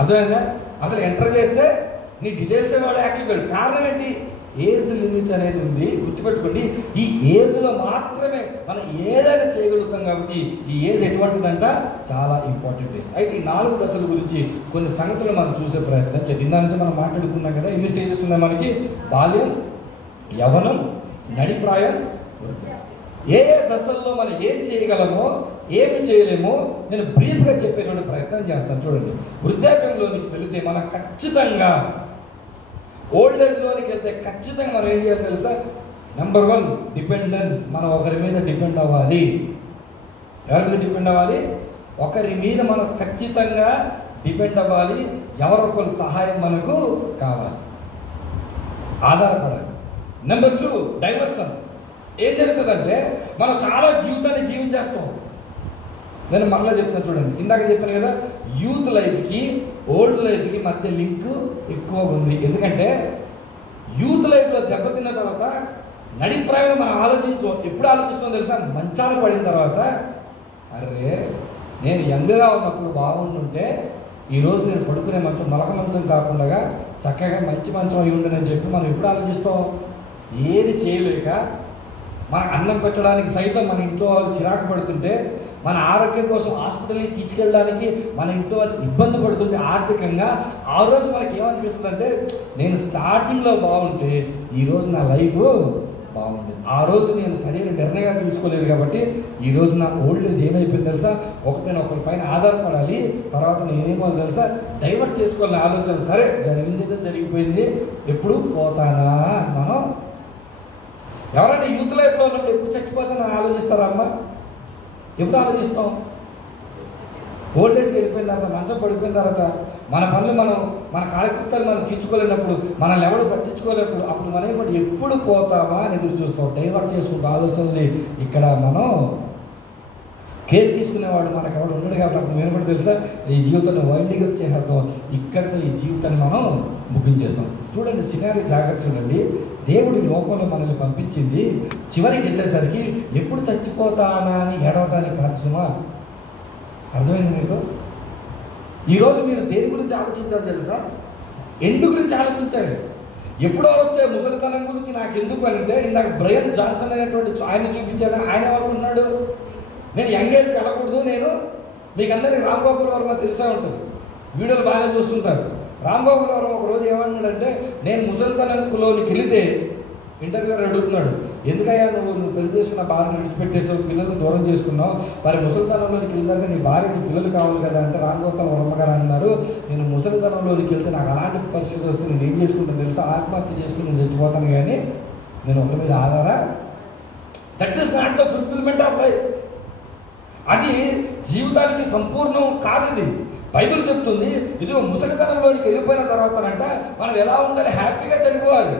అర్థమైందా? అసలు ఎంటర్ చేస్తే నీ డీటెయిల్స్ వాడు యాక్టివ్ కాదు. కారణం ఏంటి? ఏజ్ లిమిట్ అనేది ఉంది. గుర్తుపెట్టుకోండి, ఈ ఏజ్లో మాత్రమే మనం ఏదైనా చేయగలుగుతాం. కాబట్టి ఈ ఏజ్ ఎటువంటిదంట? చాలా ఇంపార్టెంట్ ఏజ్. అయితే ఈ 4 దశల గురించి కొన్ని సంగతులు మనం చూసే ప్రయత్నం చేద్దాం. ఇందా నుంచి మనం మాట్లాడుకున్నాం కదా, ఎన్ని స్టేజెస్ ఉన్నాయి మనకి? బాల్యం, యవ్వనం, నడిప్రాయం, వృద్ధాప్యం. ఏ ఏ దశల్లో మనం ఏం చేయగలమో ఏమి చేయలేమో నేను బ్రీఫ్గా చెప్పేటువంటి ప్రయత్నం చేస్తాను. చూడండి, వృద్ధాప్యంలోనికి వెళితే మనం ఖచ్చితంగా, ఓల్డ్ ఏజ్లోనికి వెళ్తే ఖచ్చితంగా మనం ఏం చేయాలి తెలుసా? Number 1 dependence. మనం ఒకరి మీద డిపెండ్ అవ్వాలి. ఎవరి మీద డిపెండ్ అవ్వాలి? ఒకరి మీద మనం ఖచ్చితంగా డిపెండ్ అవ్వాలి. ఎవరొకరు సహాయం మనకు కావాలి, ఆధారపడాలి. Number 2 diversion. ఏం జరుగుతుందంటే మనం చాలా జీవితాన్ని జీవించేస్తాం. నేను మరలా చెప్తాను చూడండి, ఇందాక చెప్పాను కదా, యూత్ లైఫ్కి ఓల్డ్ లైఫ్కి మధ్య లింక్ ఎక్కువ ఉంది. ఎందుకంటే యూత్ లైఫ్లో దెబ్బతిన్న తర్వాత నడిప్రాయం మనం ఎప్పుడు ఆలోచిస్తాం తెలుసా? మంచాన పడిన తర్వాత, అరే నేను యంగ్గా ఉన్నప్పుడు బాగుంటుంటే ఈరోజు నేను పడుకునే మంచం మొలక మంచం కాకుండా చక్కగా మంచి మంచం అయి ఉండని చెప్పి మనం ఎప్పుడు ఆలోచిస్తాం? ఏది చేయలేక మన అన్నం పెట్టడానికి సైతం మన ఇంట్లో వాళ్ళు చిరాకు పడుతుంటే, మన ఆరోగ్యం కోసం హాస్పిటల్కి తీసుకెళ్ళడానికి మన ఇంట్లో వాళ్ళు ఇబ్బంది పడుతుంటే ఆర్థికంగా, ఆ రోజు మనకి ఏమనిపిస్తుంది అంటే, నేను స్టార్టింగ్లో బాగుంటే ఈరోజు నా లైఫ్ బాగుంది. ఆ రోజు నేను సరైన నిర్ణయాలు తీసుకోలేదు కాబట్టి ఈరోజు నా ఓల్డ్ ఏజ్ ఏమైపోయింది తెలుసా? నేను ఒకరి పైన ఆధారపడాలి, తర్వాత నేనేమో తెలుసా డైవర్ట్ చేసుకోవాలని ఆలోచన. సరే జరిగింది ఏదో జరిగిపోయింది, ఎప్పుడు పోతానా? మనం ఎవరైనా యూత్ లైఫ్లో ఉన్నప్పుడు ఎప్పుడు చచ్చిపోతానని ఆలోచిస్తారా అమ్మ? ఎప్పుడు ఆలోచిస్తాం? ఓల్డ్ ఏజ్కి వెళ్ళిపోయిన తర్వాత, మంచం పడిపోయిన తర్వాత, మన పనులు మన కార్యకర్తలు మనం తీర్చుకోలేనప్పుడు, మనల్ని ఎవడు పట్టించుకోలేనప్పుడు, అప్పుడు మనం ఎప్పుడు పోతామా అని ఎదురు చూస్తాం. డైవర్ట్ చేసుకుంటూ ఆలోచనలు. ఇక్కడ మనం కేర్ తీసుకునేవాడు మనకు ఎవడు ఉండడు కాబట్టి అప్పుడు మేము కూడా తెలుసా ఈ జీవితాన్ని వైండింగ్ అప్ చేసేద్దాం, ఇక్కడితో ఈ జీవితాన్ని మనం ముగించేస్తాం. చూడండి, సినారీ జాగ్రత్త చూడండి. దేవుడి లోకంలో మనల్ని పంపించింది చివరికి వెళ్ళేసరికి ఎప్పుడు చచ్చిపోతానా అని ఏడవటానికి కాదు సుమా. అర్థమైంది మీకు? ఈరోజు మీరు దేని గురించి ఆలోచించాలి తెలుసా? ఎండు గురించి ఆలోచించాలి. ఎప్పుడో వచ్చే ముసలితనం గురించి నాకు ఎందుకు అని అంటే, ఇందాక బ్రయన్ జాన్సన్ అనేటువంటి ఆయన చూపించాను. ఆయన ఏమనుకుంటున్నాడు? నేను యంగ్ ఏజ్కి వెళ్ళకూడదు. నేను మీకు అందరికీ రామ్ గోపాల్ వర్మ తెలిసే ఉంటుంది, వీడియోలు బాగా చూస్తుంటారు. రామ్ గోపాల్ వర్మ ఒకరోజు ఏమన్నాడంటే, నేను ముసలితనంలోనికి వెళితే ఇంటర్వ్యూర్ అడుగుతున్నాడు, ఎందుకయ్యా నువ్వు పెళ్లి చేసుకున్న భార్యను విడిచిపెట్టేసావు, పిల్లల్ని దూరం చేసుకున్నావు, మరి ముసలితనంలోనికి వెళ్ళిన తర్వాత నీ భార్య నీ పిల్లలు కావాలి కదా అంటే, రామ్ గోపాల్ వర్మ గారు అన్నారు, నేను ముసలితనంలోనికి వెళ్తే నాకు అలాంటి పరిస్థితి వస్తే నేను ఏం చేసుకుంటాను తెలుసా? ఆత్మహత్య చేసుకుని నేను చచ్చిపోతాను, కానీ నేను ఒకరి మీద that is not the fulfilment of life. అది జీవితానికి సంపూర్ణం కాదు. ఇది బైబిల్ చెప్తుంది. ఇదిగో ముసలితనంలోనికి వెళ్ళిపోయిన తర్వాతనంట మనం ఎలా ఉండాలి? హ్యాపీగా చనిపోవాలి.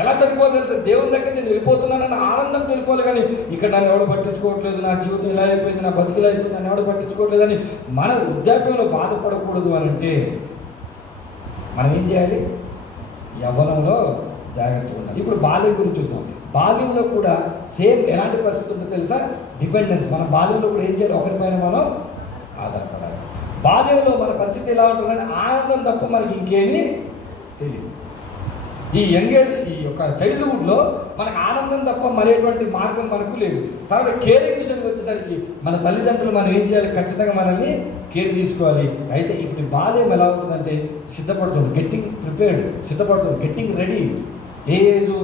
ఎలా చనిపోవాలి తెలుసా? దేవుని దగ్గర నేను వెళ్ళిపోతున్నానని ఆనందం తెలిపోవాలి. కానీ ఇక్కడ నన్ను ఎవడు పట్టించుకోవట్లేదు, నా జీవితం ఇలా అయిపోయింది, నా బతుకులు అయిపోయింది, నన్ను ఎవడు పట్టించుకోవట్లేదని మన వృద్ధాప్యంలో బాధపడకూడదు అని అంటే మనం ఏం చేయాలి? యవ్వనంలో జాగ్రత్తగా ఉండాలి. ఇప్పుడు బాల్యం గురించి చూద్దాం. బాల్యంలో కూడా సేమ్ ఎలాంటి పరిస్థితి ఉంటుందో తెలుసా? డిపెండెన్స్. మన బాల్యంలో కూడా ఏం చేయాలి? ఒకరిపైన మనం ఆధారపడాలి. బాల్యంలో మన పరిస్థితి ఎలా ఉంటుందని ఆనందం తప్ప మనకి ఇంకేమీ తెలియదు. ఈ యంగేజ్ ఈ యొక్క చైల్డ్హుడ్లో మనకు ఆనందం తప్ప మరేటువంటి మార్గం మనకు లేదు. తర్వాత కేరింగ్ విషయానికి వచ్చేసరికి మన తల్లిదండ్రులు మనం ఏం చేయాలి? ఖచ్చితంగా మనల్ని కేర్ తీసుకోవాలి. అయితే ఇప్పుడు బాల్యం ఎలా ఉంటుందంటే సిద్ధపడుతుంది, గెట్టింగ్ ప్రిపేర్డ్, సిద్ధపడుతుంది, గెట్టింగ్ రెడీ. ఏ ఏజ్?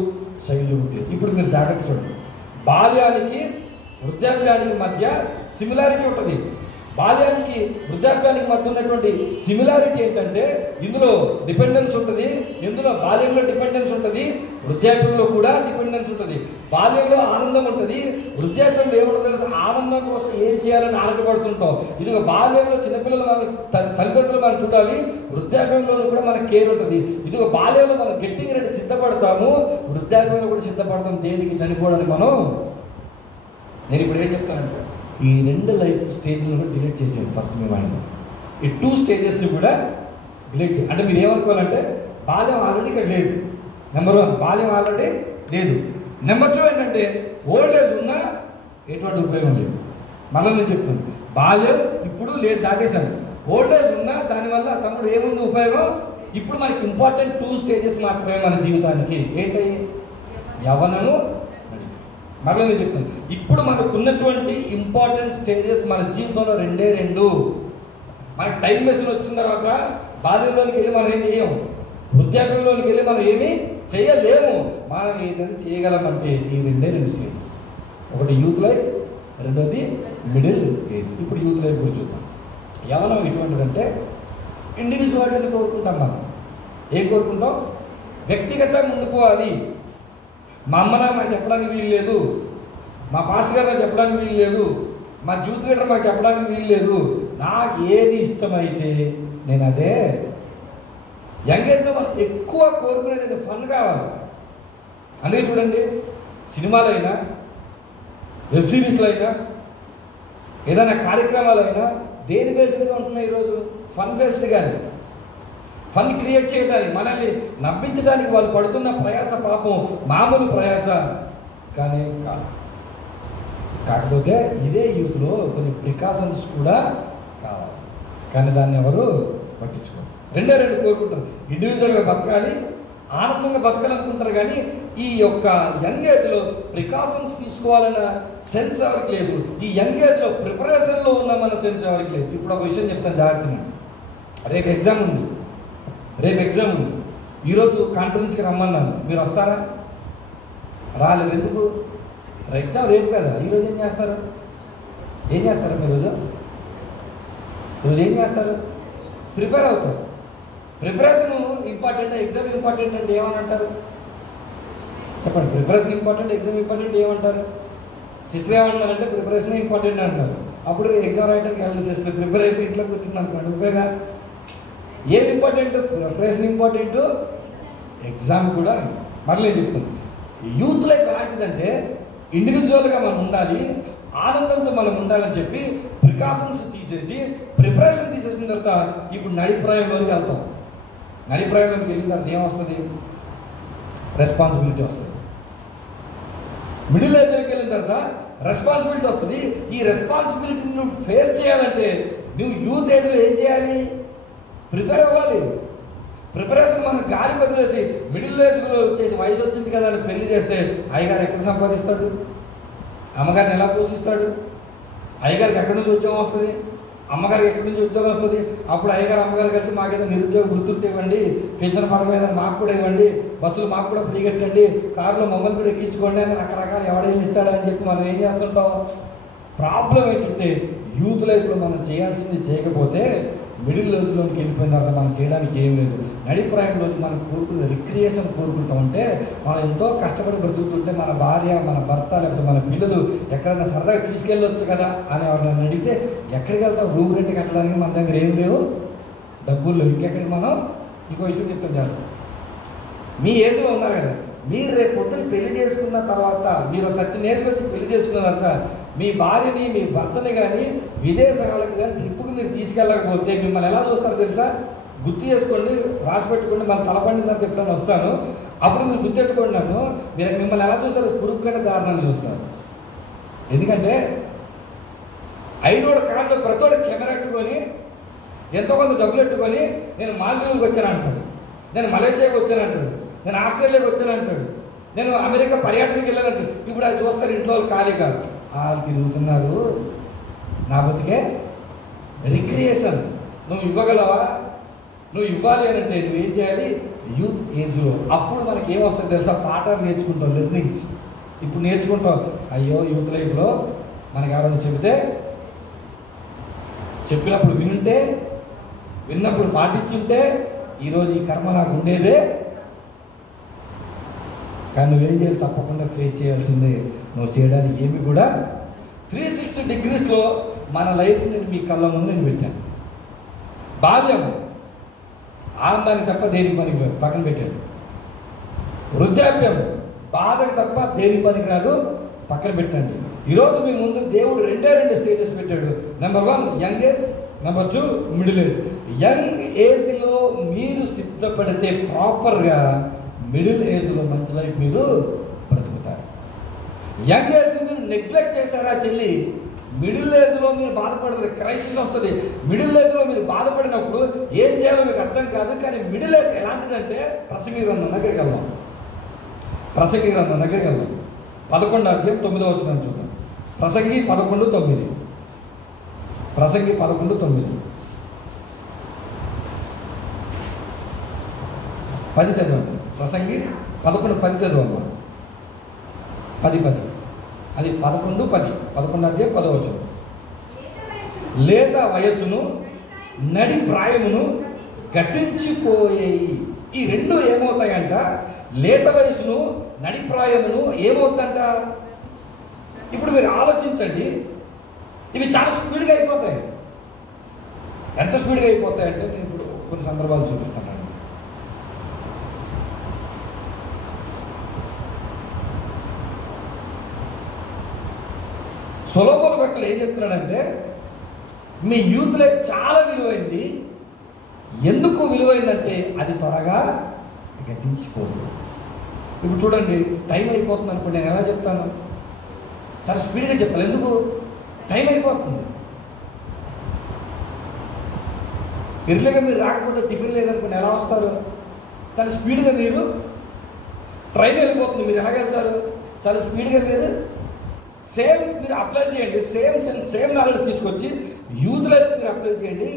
Childhood age. ఇప్పుడు మీరు జాగ్రత్త చూడండి, బాల్యానికి వృద్ధాప్యానికి మధ్య సిమిలారిటీ ఉంటుంది. బాల్యానికి వృద్ధాప్యానికి మధ్య ఉన్నటువంటి సిమిలారిటీ ఏంటంటే, ఇందులో డిపెండెన్స్ ఉంటుంది, ఇందులో బాల్యంలో డిపెండెన్స్ ఉంటుంది, వృద్ధాప్యంలో కూడా డిపెండెన్స్ ఉంటుంది. బాల్యంలో ఆనందం ఉంటుంది, వృద్ధాప్యంలో ఏముంటుంది తెలుసు? ఆనందం కోసం ఏం చేయాలని ఆనందపడుతుంటాం. ఇదిగో బాల్యంలో చిన్నపిల్లలు మన తల్లిదండ్రులు మనం చూడాలి, వృద్ధాప్యంలో కూడా మనకు కేర్ ఉంటుంది. ఇదిగో బాల్యంలో మనం గట్టిగా రెడ్డి సిద్ధపడతాము, వృద్ధాప్యంలో కూడా సిద్ధపడతాం. దేనికి? చనిపోవడానికి మనం నేను ఇప్పుడు ఏం చెప్తానంటే ఈ 2 లైఫ్ స్టేజ్లను కూడా డిలీట్ చేసేయండి ఫస్ట్ మీ మైండ్. ఈ 2 స్టేజెస్ని కూడా డిలీట్ చేయండి. అంటే మీరు ఏమనుకోవాలంటే బాల్యం ఆల్రెడీ ఇక్కడ లేదు. నెంబర్ 1 బాల్యం ఆల్రెడీ లేదు. నెంబర్ 2 ఏంటంటే ఓల్డ్ ఏజ్ ఉన్నా ఎటువంటి ఉపయోగం లేదు. మళ్ళీ నేను చెప్తాను, బాల్యం ఇప్పుడు లేదు, దాటేశాను. ఓల్డ్ ఏజ్ ఉన్నా దానివల్ల తమ్ముడు ఏముంది ఉపయోగం? ఇప్పుడు మనకి ఇంపార్టెంట్ 2 స్టేజెస్ మాత్రమే మన జీవితానికి. ఏంటి? యవ్వనము. మళ్ళీ నేను చెప్తాను, ఇప్పుడు మనకు ఉన్నటువంటి ఇంపార్టెంట్ స్టేజెస్ మన జీవితంలో 2. మనకి టైం మెషిన్ వచ్చిన తర్వాత బాల్యంలోనికి వెళ్ళి మనం ఏం చేయము, వృద్ధాప్యంలోనికి వెళ్ళి మనం ఏమీ చేయలేము. మనం ఏదైనా చేయగలమంటే ఈ 2 స్టేజెస్. ఒకటి యూత్ లైఫ్, రెండోది మిడిల్ ఏజ్. ఇప్పుడు యూత్ లైఫ్ గురించి చూద్దాం. యవ్వనం ఎటువంటిదంటే ఇండివిజువాలిటీని కోరుకుంటాం. మనం ఏం కోరుకుంటాం? వ్యక్తిగతంగా ముందుకోవాలి. మా అమ్మ నాకు చెప్పడానికి వీలు లేదు, మా పాస్టర్ గారు నాకు చెప్పడానికి వీలు లేదు, మా యూత్ లీడర్ మాకు చెప్పడానికి వీలు లేదు. నాకు ఏది ఇష్టమైతే నేను అదే. యంగ్ ఏజ్లో మనం ఎక్కువ కోరుకునేది ఫన్ కావాలి. అందుకే చూడండి, సినిమాలు అయినా, వెబ్ సిరీస్లు అయినా, ఏదైనా కార్యక్రమాలైనా దేని బేస్డ్గా ఉంటున్నాయి ఈరోజు? Fun based. కానీ ఫన్ క్రియేట్ చేయడానికి, మనల్ని నవ్వించడానికి వాళ్ళు పడుతున్న ప్రయాస పాపం మామూలు ప్రయాస కానీ కాదు. కాకపోతే ఇదే యూత్లో కొన్ని ప్రికాషన్స్ కూడా కావాలి, కానీ దాన్ని ఎవరు పట్టించుకోరు. 2 కోరుకుంటారు. ఇండివిజువల్గా బతకాలి, ఆనందంగా బతకాలనుకుంటారు. కానీ ఈ యొక్క యంగ్ ఏజ్లో ప్రికాషన్స్ తీసుకోవాలన్న సెన్స్ ఎవరికి లేదు. ఈ యంగ్ ఏజ్లో ప్రిపరేషన్లో ఉన్నామన్న సెన్స్ ఎవరికి లేదు. ఇప్పుడు ఒక విషయం చెప్తాను జాగ్రత్తగా. రేపు ఎగ్జామ్ ఉంది. ఈరోజు కాన్ఫరెన్స్కి రమ్మన్నాను, మీరు వస్తారా? రాలేదు. ఎందుకు? ఎగ్జామ్ రేపు కదా. ఈరోజు ఏం చేస్తారు? మీరు ఈరోజు ఏం చేస్తారు? ప్రిపేర్ అవుతారు. ప్రిపరేషన్ ఇంపార్టెంట్, ఎగ్జామ్ ఇంపార్టెంట్ అంటే ఏమని అంటారు? చెప్పండి. ప్రిపరేషన్ ఇంపార్టెంట్, ఎగ్జామ్ ఇంపార్టెంట్ ఏమంటారు? సిస్టర్ ఏమంటారంటే ప్రిపరేషన్ ఇంపార్టెంట్ అంటారు. అప్పుడు ఎగ్జామ్ రాయడానికి వెళ్ళదు సిస్టర్, ప్రిపేర్ అయిపోయి ఇంట్లోకి వచ్చింది అనుకోండి, ఉపయోగా. ఏం ఇంపార్టెంట్? ప్రిపరేషన్ ఇంపార్టెంట్, ఎగ్జామ్ కూడా. మళ్ళీ నేను చెప్తాను, యూత్ లైఫ్ ఎలాంటిదంటే ఇండివిజువల్గా మనం ఉండాలి, ఆనందంతో మనం ఉండాలని చెప్పి ప్రికాషన్స్ తీసేసి ప్రిపరేషన్ తీసేసిన తర్వాత ఇప్పుడు నడిప్రాయంలోకి వెళ్తాం. నడిప్రాయంలోకి వెళ్ళిన తర్వాత ఏమొస్తుంది? రెస్పాన్సిబిలిటీ వస్తుంది. మిడిల్ ఏజ్లోకి వెళ్ళిన తర్వాత రెస్పాన్సిబిలిటీ వస్తుంది. ఈ రెస్పాన్సిబిలిటీని నువ్వు ఫేస్ చేయాలంటే నువ్వు యూత్ ఏజ్లో ఏం చేయాలి? ప్రిపేర్ అవ్వాలి. ప్రిపరేషన్ మనం గాలి వదిలేసి మిడిల్ ఏజ్లో వచ్చేసి వయసు వచ్చింది కదా అని పెళ్లి చేస్తే అయ్యగారు ఎక్కడ సంపాదిస్తాడు? అమ్మగారిని ఎలా పోషిస్తాడు? అయ్యగారికి ఎక్కడి నుంచి ఉద్యోగం వస్తుంది? అమ్మగారికి ఎక్కడి నుంచి ఉద్యోగం వస్తుంది? అప్పుడు అయ్యగారు అమ్మగారు కలిసి మాకేదో నిరుద్యోగ వృత్తులు ఇవ్వండి, పెన్షన్ పథకం ఏదైనా మాకు కూడా ఇవ్వండి, బస్సులు మాకు కూడా ఫ్రీ కట్టండి, కారులో మమ్మల్ని కూడా ఎక్కించుకోండి అని రకరకాలు ఎవడేమి ఇస్తాడని చెప్పి మనం ఏం చేస్తుంటాం? ప్రాబ్లం ఏంటంటే యూత్ లైఫ్లో మనం చేయాల్సింది చేయకపోతే మిడిల్ ఏజ్లోకి వెళ్ళిపోయిన తర్వాత మనం చేయడానికి ఏం లేదు. నడిప్రాయంలోకి మనం కోరుకునే రిక్రియేషన్ కోరుకుంటామంటే మనం ఎంతో కష్టపడి బ్రతుకుతుంటే మన భార్య, మన భర్త, లేకపోతే మన పిల్లలు ఎక్కడైనా సరదాగా తీసుకెళ్ళొచ్చు కదా అని ఎవరైనా అడిగితే ఎక్కడికి వెళ్తాం? రూమ్ రెంట్ కట్టడానికి మన దగ్గర ఏం లేవు, డబ్బులు లేవు. ఇంకెక్కడికి మనం ఇంకో విషయం చెప్తాం చాలు. మీ ఏజ్లో ఉన్నారు కదా, మీరు రేపు పొద్దున పెళ్లి చేసుకున్న తర్వాత, మీరు సర్టన్ ఏజ్కి వచ్చి పెళ్లి చేసుకున్న తర్వాత మీ భార్యని, మీ భర్తని కానీ విదేశాలకు కానీ ట్రిప్పుకి మీరు తీసుకెళ్ళకపోతే మిమ్మల్ని ఎలా చూస్తారో తెలుసా? గుర్తు చేసుకోండి, రాసి పెట్టుకోండి. మన తలపండిన తర్వాత ఎప్పుడైనా వస్తాను, అప్పుడు మీరు గుర్తెట్టుకోండి. మీరు మిమ్మల్ని ఎలా చూస్తారు? పురుక్కట దారుణాన్ని చూస్తారు. ఎందుకంటే ఐనోడు కార్లో ప్రతోడు కెమెరా పెట్టుకొని ఎంతో కొంత డబ్బులు పెట్టుకొని నేను మాల్దీవులకు వచ్చాను అంటాడు, నేను మలేషియాకి వచ్చాను అంటాడు, నేను ఆస్ట్రేలియాకి వచ్చాను అంటాడు, నేను అమెరికా పర్యటనకి వెళ్ళానంటాడు. ఇప్పుడు అది చూస్తారు ఇంట్లో వాళ్ళు ఖాళీ కాదు, వాళ్ళు తిరుగుతున్నారు. నా బతికే రిక్రియేషన్ నువ్వు ఇవ్వగలవా? నువ్వు ఇవ్వాలి అని అంటే నువ్వేం చేయాలి? యూత్ ఏజ్లో. అప్పుడు మనకి ఏమొస్తుంది తెలుసా? పాఠాలు నేర్చుకుంటాం, లెర్నింగ్స్. ఇప్పుడు నేర్చుకుంటాం. అయ్యో యూత్ లైఫ్లో మనకి ఎవరైనా చెబితే, చెప్పినప్పుడు వినుంటే, విన్నప్పుడు పాటించుంటే ఈరోజు ఈ కర్మ నాకు ఉండేదే. కానీ నువ్వేం చేయాలి? తప్పకుండా ఫేస్ చేయాల్సిందే. నువ్వు చేయడానికి ఏమి కూడా 360 డిగ్రీస్లో మన లైఫ్ నేను మీ కళ్ళ ముందు నేను పెట్టాను. బాల్యం ఆనందానికి తప్ప దేని పనికి పక్కన పెట్టాడు. వృద్ధాప్యం బాధకు తప్ప దేని పనికి రాదు, పక్కన పెట్టండి. ఈరోజు మీ ముందు దేవుడు రెండు స్టేజెస్ పెట్టాడు. Number 1 young age, number 2 middle age. Young ఏజ్లో మీరు సిద్ధపడితే ప్రాపర్గా మిడిల్ ఏజ్లో మంచి లైఫ్ మీరు బ్రతుకుతారు. యంగ్ ఏజ్ మీరు నెగ్లెక్ట్ చేశారా చెల్లి, మిడిల్ ఏజ్లో మీరు బాధపడతారు, క్రైసిస్ వస్తుంది. మిడిల్ ఏజ్లో మీరు బాధపడినప్పుడు ఏం చేయాలో మీకు అర్థం కాదు. కానీ మిడిల్ ఏజ్ ఎలాంటిదంటే ప్రసంగి గ్రంథం దగ్గరికి వెళ్దాం. ప్రసంగి గ్రంథం దగ్గరికి వెళ్దాం. 11వ అధ్యాయం 9వ వచనం చూద్దాం. ప్రసంగి 11:9. ప్రసంగి 11:9. 10 చదవండి. ప్రసంగి 11:10 చదవమ్మా. 10 అది 11:10. 11వ అధ్యాయం 10వ వచనం. లేత వయస్సును నడి ప్రాయమును గతించిపోయేయి. ఈ రెండు ఏమవుతాయంట? లేత వయసును నడి ప్రాయమును ఏమవుతుందంట? ఇప్పుడు మీరు ఆలోచించండి, ఇవి చాలా స్పీడ్గా అయిపోతాయి. ఎంత స్పీడ్గా అయిపోతాయంటే నేను ఇప్పుడు కొన్ని సందర్భాలు చూపిస్తాను. సొలొమోను భక్తులు ఏం చెప్తున్నాడంటే, మీ యూత్ లైఫ్ చాలా విలువైంది. ఎందుకు విలువైందంటే అది త్వరగా గతించిపోదు. ఇప్పుడు చూడండి, టైం అయిపోతుంది అనుకోండి, నేను ఎలా చెప్తాను? చాలా స్పీడ్గా చెప్పాలి. ఎందుకు? టైం అయిపోతుంది. ఎర్లీగా మీరు రాకపోతే టిఫిన్ లేదనుకోండి, ఎలా వస్తారు? చాలా స్పీడ్గా మీరు, ట్రైన్ వెళ్ళిపోతుంది, మీరు ఎలాగెళ్తారు? చాలా స్పీడ్గా మీరు మీరు అప్లై చేయండి. సేమ్ నాలెడ్జ్ తీసుకొచ్చి యూత్ లైఫ్ మీరు అప్లై చేయండి.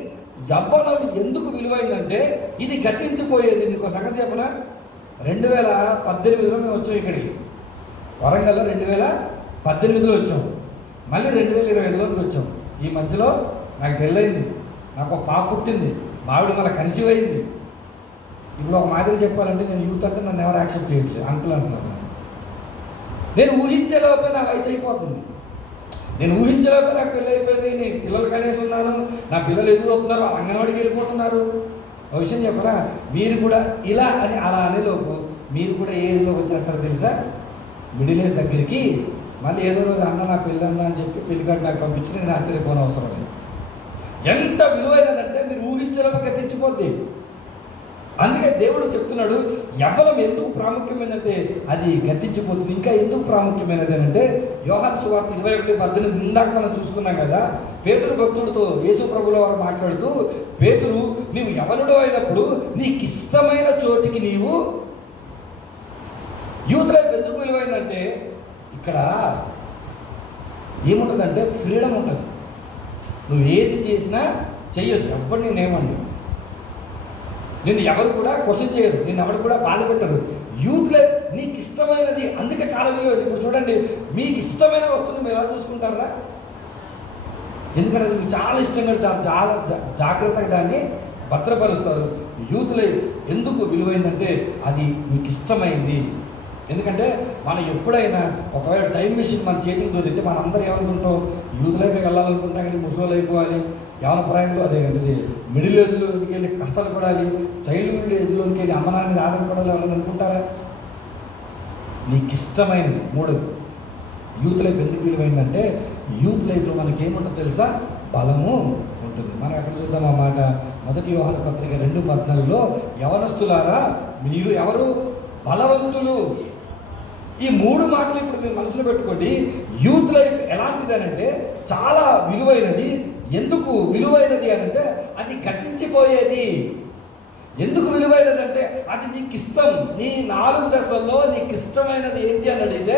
యవ్వనం ఎందుకు విలువైందంటే ఇది గతించిపోయేది. మీకు సంగతి చెప్పనా? 2018లో మేము వచ్చాం ఇక్కడికి, వరంగల్లో 2018లో వచ్చాం. మళ్ళీ 2025లోకి వచ్చాం. ఈ మధ్యలో నాకు పెళ్ళయింది, నాకు ఒక పాప పుట్టింది, మావిడ మళ్ళీ కన్సీవ్ అయింది. ఇప్పుడు ఒక మాదిరి చెప్పాలంటే నేను యూత్ అంటే నన్ను ఎవరు యాక్సెప్ట్ చేయట్లేదు, అంకుల్ అంటున్నారు. నేను ఊహించేలోపే నా వయసు అయిపోతుంది. నేను ఊహించేలోపే నాకు పెళ్ళి అయిపోయింది. నేను పిల్లలు కనేసి ఉన్నాను, నా పిల్లలు ఎదుగుతున్నారు, వాళ్ళు అంగన్వాడికి వెళ్ళిపోతున్నారు. ఒక విషయం చెప్పరా, మీరు కూడా ఇలా అని అలా అనేలోపు మీరు కూడా ఏజ్లోకి వచ్చేస్తారు తెలుసా? మిడిల్ ఏజ్ దగ్గరికి. మళ్ళీ ఏదో రోజు అన్న నా పెళ్ళన్న అని చెప్పి పెళ్ళికాడు నాకు పంపించి నేను ఆశ్చర్యపోని అవసరం లేదు. ఎంత విలువైనదంటే మీరు ఊహించేలోపే తెచ్చిపోద్ది. అందుకే దేవుడు చెప్తున్నాడు, యవ్వనం ఎందుకు ప్రాముఖ్యమైనదంటే అది గతించిపోతుంది. ఇంకా ఎందుకు ప్రాముఖ్యమైనది అంటే యోహాను సువార్త 21:18 ఇందాక మనం చూసుకున్నాం కదా. పేతురు భక్తుడితో యేసు ప్రభుల వారు మాట్లాడుతూ, పేతురు నీవు యవ్వనుడు అయినప్పుడు నీకు ఇష్టమైన చోటికి నీవు. యూత్ లైఫ్ ఎందుకు విలువైందంటే ఇక్కడ ఏముంటుందంటే ఫ్రీడమ్ ఉంటుంది. నువ్వు ఏది చేసినా చెయ్యొచ్చు, ఎవ్వరు నేనేమన్నా, నిన్ను ఎవరు కూడా క్వశ్చన్ చేయరు, నిన్ను ఎవరు కూడా బాధ పెట్టరు. యూత్ లైఫ్ నీకు ఇష్టమైనది, అందుకే చాలా విలువైంది. ఇప్పుడు చూడండి, మీకు ఇష్టమైన వస్తువుని మీరు ఎలా చూసుకుంటారా? ఎందుకంటే అది మీకు చాలా ఇష్టంగా చాలా జాగ్రత్తగా దాన్ని భద్రపరుస్తారు. యూత్ లైఫ్ ఎందుకు విలువైందంటే అది మీకు ఇష్టమైంది. ఎందుకంటే మనం ఎప్పుడైనా ఒకవేళ టైం మెషిన్ మన చేతికి దొరికితే మనం అందరూ ఏమనుకుంటాం? యూత్ లైఫ్కి వెళ్ళాలనుకుంటాం, కానీ ముసలోళ్ళు అయిపోవాలి, యవన ప్రాయంలో అదే అంటే మిడిల్ ఏజ్లోకి వెళ్ళి కష్టాలు పడాలి, చైల్డ్హుడ్ ఏజ్లోకి వెళ్ళి అమ్మ నాన్న మీద ఆధారపడాలి అని అనుకుంటారా? నీకు ఇష్టమైనది. మూడోది, యూత్ లైఫ్ ఎందుకు విలువైందంటే యూత్ లైఫ్లో మనకి ఏముంటుందో తెలుసా? బలము ఉంటుంది. మనం ఎక్కడ చూద్దాం ఆ మాట? 1 యోహాను పత్రిక 2:14లో యవనస్తులారా మీరు ఎవరు? బలవంతులు. ఈ 3 మాటలు ఇప్పుడు మీరు మనసులో పెట్టుకోండి. యూత్ లైఫ్ ఎలాంటిది అనంటే చాలా విలువైనది. ఎందుకు విలువైనది అనంటే అది గతించిపోయేది. ఎందుకు విలువైనది అంటే అది నీకు ఇష్టం. నీ 4 దశల్లో నీకు ఇష్టమైనది ఏంటి అని అడిగితే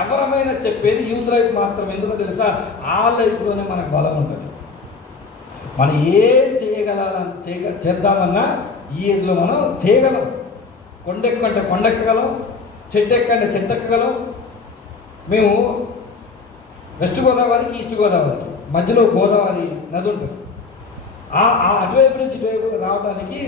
ఎవరమైనా చెప్పేది యూత్ లైఫ్ మాత్రం. ఎందుకో తెలుసా? ఆ లైఫ్లోనే మనకు బలం ఉంటుంది. మనం ఏం చేద్దామన్నా ఈ ఏజ్లో మనం చేయగలం. కొండెక్కంటే కొండెక్కగలం, చెట్టు ఎక్కంటే చెట్టు ఎక్కగలం. మేము వెస్ట్ గోదావరికి ఈస్ట్ గోదావరికి మధ్యలో గోదావరి నది ఉంటుంది. అటువైపు నుంచి ఇటువైపు రావడానికి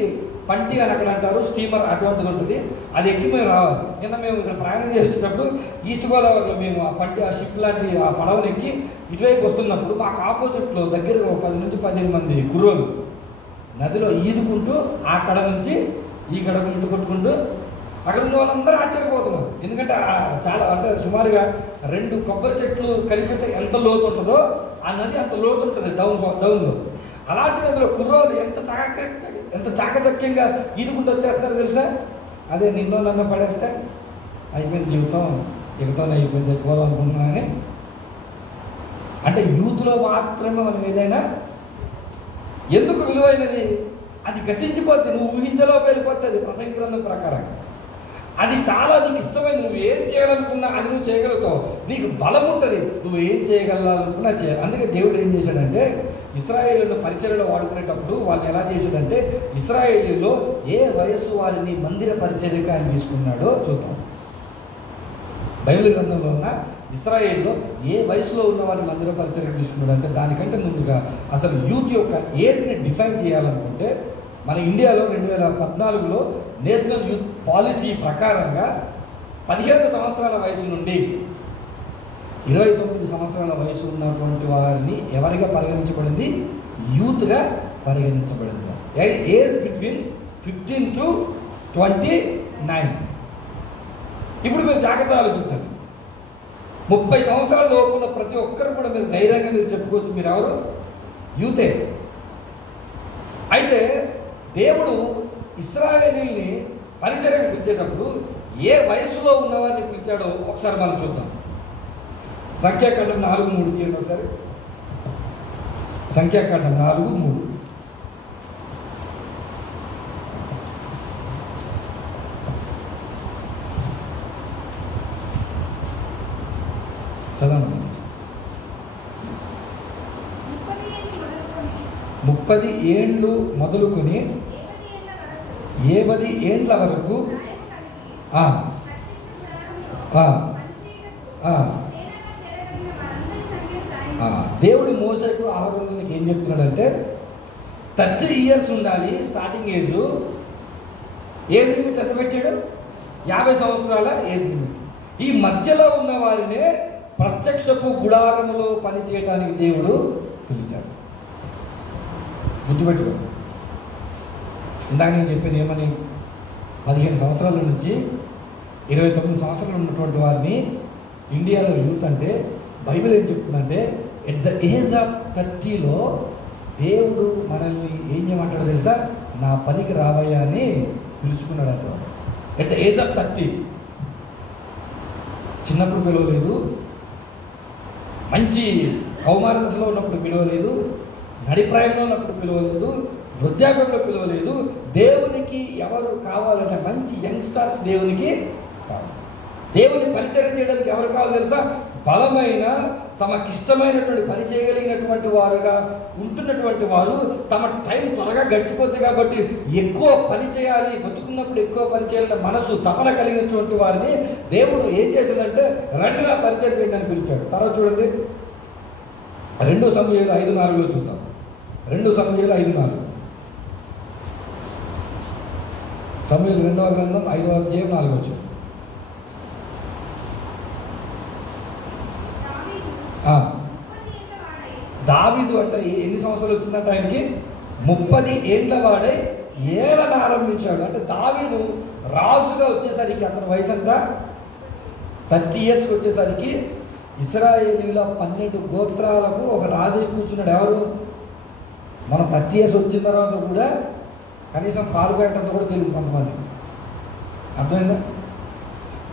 పంటి అని అక్కడ అంటారు, స్టీమర్ అటువంటిది ఉంటుంది. అది ఎక్కి మేము రావాలి. నిన్న మేము ఇక్కడ ప్రయాణం చేసేటప్పుడు ఈస్ట్ గోదావరిలో మేము ఆ పంటి ఆ షిప్ లాంటి ఆ పడవను ఎక్కి ఇటువైపు వస్తున్నప్పుడు మాకు ఆపోజిట్లో దగ్గరగా 10 నుంచి 15 మంది కుర్రోళ్ళు నదిలో ఈదుకుంటూ ఆ కడ నుంచి ఈ కడకు ఈదు కొట్టుకుంటూ అక్కడ ఉన్న వాళ్ళందరూ ఆశ్చర్యపోతున్నారు. ఎందుకంటే చాలా అంటే సుమారుగా 2 కొబ్బరి చెట్లు కలిపితే ఎంత లోతు ఉంటుందో ఆ నది అంత లోతు ఉంటుంది డౌన్లో. అలాంటి నదిలో కుర్రోలు ఎంత చాకచక్యంగా ఈదుకుంటూ వచ్చేస్తారో తెలుసా? అదే నిన్నో నన్ను పడేస్తే అయిపోయింది జీవితం, ఎగతోనే అయిపోయింది, చచ్చిపోదాం అనుకుంటున్నానని. అంటే యూత్లో మాత్రమే మనం ఏదైనా ఎందుకు విలువైనది? అది గతించిపోద్ది, నువ్వు ఊహించలో వెళ్ళిపోతుంది. ప్రసంగి గ్రంథం ప్రకారం అది చాలా నీకు ఇష్టమైంది. నువ్వు ఏం చేయాలనుకున్నా అది నువ్వు చేయగలుగుతావు. నీకు బలం ఉంటుంది, నువ్వు ఏం చేయగలనుకున్నా చేయాలి. అందుకే దేవుడు ఏం చేశాడంటే ఇశ్రాయేలును పరిచర్యలో వాడుకునేటప్పుడు వాళ్ళని ఎలా చేశాడంటే ఇశ్రాయేలీలో ఏ వయస్సు వారిని మందిర పరిచర్యగా ఆయన తీసుకున్నాడో చూద్దాం. బైబిల్ గ్రంథంలో ఉన్న ఇశ్రాయేల్లో ఏ వయసులో ఉన్న వారిని మందిర పరిచర్యగా తీసుకున్నాడు అంటే దానికంటే ముందుగా అసలు యూత్ యొక్క ఏజ్ని డిఫైన్ చేయాలనుకుంటే మన ఇండియాలో 2014లో నేషనల్ యూత్ పాలసీ ప్రకారంగా 15 సంవత్సరాల వయసు నుండి 29 సంవత్సరాల వయసు ఉన్నటువంటి వారిని ఎవరిగా పరిగణించబడింది? యూత్గా పరిగణించబడింది. Age between 15 to 29. ఇప్పుడు మీరు జాగ్రత్త ఆలోచించండి. 30 సంవత్సరాల లోపు ఉన్న ప్రతి ఒక్కరు కూడా మీరు ధైర్యంగా మీరు చెప్పుకోవచ్చు, మీరు ఎవరు? యూతే. అయితే దేవుడు ఇశ్రాయేలీని పరిచర్యకు పిలిచేటప్పుడు ఏ వయస్సులో ఉన్నవారిని పిలిచాడో ఒకసారి మనం చూద్దాం. సంఖ్యాకాండం 4:3 తీయండి ఒకసారి. సంఖ్యాకాండం 4:3. చదవండి. 30 ఏండ్లు మొదలుకొని 70 ఏండ్ల వరకు దేవుడు మోసేకు ఆహారానికి ఏం చెప్తున్నాడంటే 30 ఇయర్స్ ఉండాలి స్టార్టింగ్ ఏజ్. ఏజ్ లిమిట్ ఎంత పెట్టాడు? 50 సంవత్సరాల ఏజ్ లిమిట్. ఈ మధ్యలో ఉన్న వారినే ప్రత్యక్షపు గుడారములో పనిచేయడానికి దేవుడు పిలిచాడు. గుర్తుపెట్టుకో. ఇందాక నేను చెప్పాను ఏమని? 15 సంవత్సరాల నుంచి 29 సంవత్సరాలు ఉన్నటువంటి వారిని ఇండియాలో యూత్ అంటే బైబిల్ ఏం చెప్తుందంటే ఎట్ ద ఏజ్ ఆఫ్ 30లో దేవుడు మనల్ని ఏం చేయమంటాడు తెలుసా? నా పనికి రావయ్యా అని పిలుచుకున్నాడు అంట. At the age of 30. చిన్నప్పుడు పిలవలేదు, మంచి కౌమార దశలో ఉన్నప్పుడు పిలవలేదు, నడిప్రాయంలో ఉన్నప్పుడు పిలవలేదు, వృద్ధాప్యంలో పిలవలేదు. దేవునికి ఎవరు కావాలంటే మంచి యంగ్స్టర్స్ దేవునికి కావాలి. దేవుని పరిచర్య చేయడానికి ఎవరు కావాలి తెలుసా? బలమైన, తమకిష్టమైనటువంటి పని చేయగలిగినటువంటి వారుగా ఉంటున్నటువంటి వారు. తమ టైం త్వరగా గడిచిపోతుంది కాబట్టి ఎక్కువ పని చేయాలి, బతుకున్నప్పుడు ఎక్కువ పని చేయాలంటే మనసు తపన కలిగినటువంటి వారిని దేవుడు ఏం చేశాడంటే రండి నా పరిచయం చేయండి అని పిలిచాడు. తర్వాత చూడండి 2 సమూయేలు 5:4 చూద్దాం. 2 సమూయేలు 5:4. సమూయేలు 2వ గ్రంథం 5వ అధ్యాయం 4వ వచనం. దావీదు అంటే ఎన్ని సంవత్సరాలు వచ్చిందంటే ఆయనకి 30 ఏండ్ల వాడై ఏలన ఆరంభించాడు. అంటే దావీదు రాజుగా వచ్చేసరికి అతని వయసు అంతా 30 ఇయర్స్కి వచ్చేసరికి ఇశ్రాయేలీల 12 గోత్రాలకు ఒక రాజు కూర్చున్నాడు. ఎవరు? మనం 30 ఇయర్స్ వచ్చిన తర్వాత కూడా కనీసం పాలు పెట్టడంతో కూడా తెలియదు కొంతమంది. అర్థమైందా?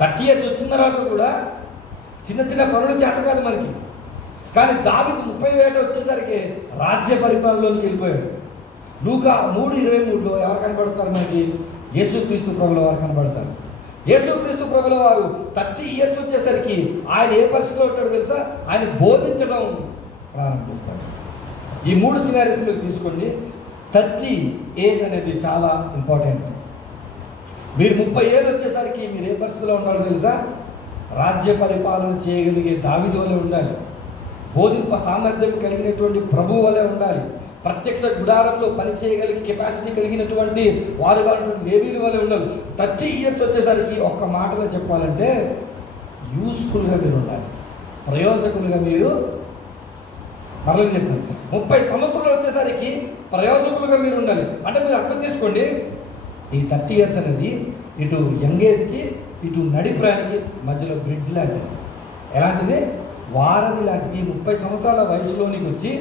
30 ఇయర్స్ వచ్చిన తర్వాత కూడా చిన్న చిన్న పనులు చేత కాదు మనకి. కానీ దావీదు 30 ఏట వచ్చేసరికి రాజ్య పరిపాలనలోకి వెళ్ళిపోయాడు. లూకా 3:23లో ఎవరు కనబడతారు మనకి? యేసుక్రీస్తు ప్రభుల వారు కనబడతారు. యేసుక్రీస్తు ప్రభుల వారు 30 ఇయర్స్ వచ్చేసరికి ఆయన ఏ పరిస్థితిలో ఉంటాడో తెలుసా? ఆయన బోధించడం ప్రారంభిస్తాడు. ఈ 3 సినారీస్ మీరు తీసుకోండి. 30 ఏజ్ అనేది చాలా ఇంపార్టెంట్. మీరు 30 ఏళ్ళు వచ్చేసరికి మీరు ఏ పరిస్థితిలో ఉండాలో తెలుసా? రాజ్య పరిపాలన చేయగలిగే దావీదు వలె ఉండాలి. బోధింప సామర్థ్యం కలిగినటువంటి ప్రభువు వలె ఉండాలి. ప్రత్యక్ష గుడారంలో పనిచేయగలిగే కెపాసిటీ కలిగినటువంటి వారుగా లేవీల వలె ఉండాలి. 30 ఇయర్స్ వచ్చేసరికి ఒక్క మాటలో చెప్పాలంటే యూస్ఫుల్గా మీరు ఉండాలి, ప్రయోజకులుగా మీరు. మరలా చెప్తాను, 30 సంవత్సరాలు వచ్చేసరికి ప్రయోజకులుగా మీరు ఉండాలి. అంటే మీరు అర్థం చేసుకోండి, ఈ 30 ఇయర్స్ అనేది ఇటు యంగ్ ఏజ్కి ఇటు నడిప్రాయానికి మధ్యలో బ్రిడ్జ్ లాంటిది. ఎలాంటిది? వారధి లాంటిది. ఈ 30 సంవత్సరాల వయసులోనికి వచ్చి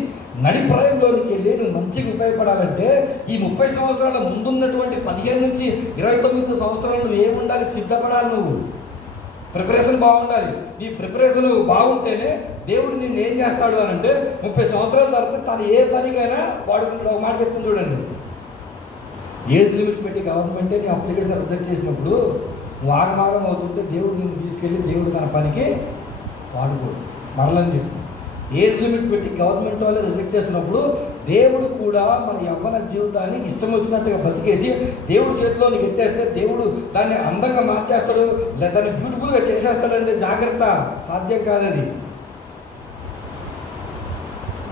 నడిప్రాయంలోనికి వెళ్ళి నువ్వు మంచిగా ఉపయోగపడాలంటే ఈ 30 సంవత్సరాల ముందున్నటువంటి 15 నుంచి 29 సంవత్సరాలు నువ్వు ఏముండాలి? సిద్ధపడాలి. నువ్వు ప్రిపరేషన్ బాగుండాలి. నీ ప్రిపరేషన్ బాగుంటేనే దేవుడు నిన్ను ఏం చేస్తాడు అని అంటే 30 సంవత్సరాల తర్వాత తను ఏ పనికైనా వాడుకుంటాడు. ఒక మాట చెప్తుంది చూడండి, ఏజ్ లిమిట్ పెట్టి గవర్నమెంటే నీ అప్లికేషన్ రిజెక్ట్ చేసినప్పుడు నువ్వు ఆగమాగం అవుతుంటే దేవుడు నిన్ను తీసుకెళ్ళి దేవుడు తన పనికి వాడుకోడు. మరలని చెప్పి ఏజ్ లిమిట్ పెట్టి గవర్నమెంట్ వాళ్ళు రిజెక్ట్ చేసినప్పుడు దేవుడు కూడా మన యవ్వన జీవితాన్ని ఇష్టం వచ్చినట్టుగా బతికేసి దేవుడి చేతిలో నీకు ఎత్తేస్తే దేవుడు దాన్ని అందంగా మార్చేస్తాడు, లేదా దాన్ని బ్యూటిఫుల్గా చేసేస్తాడంటే జాగ్రత్త, సాధ్యం కాదది.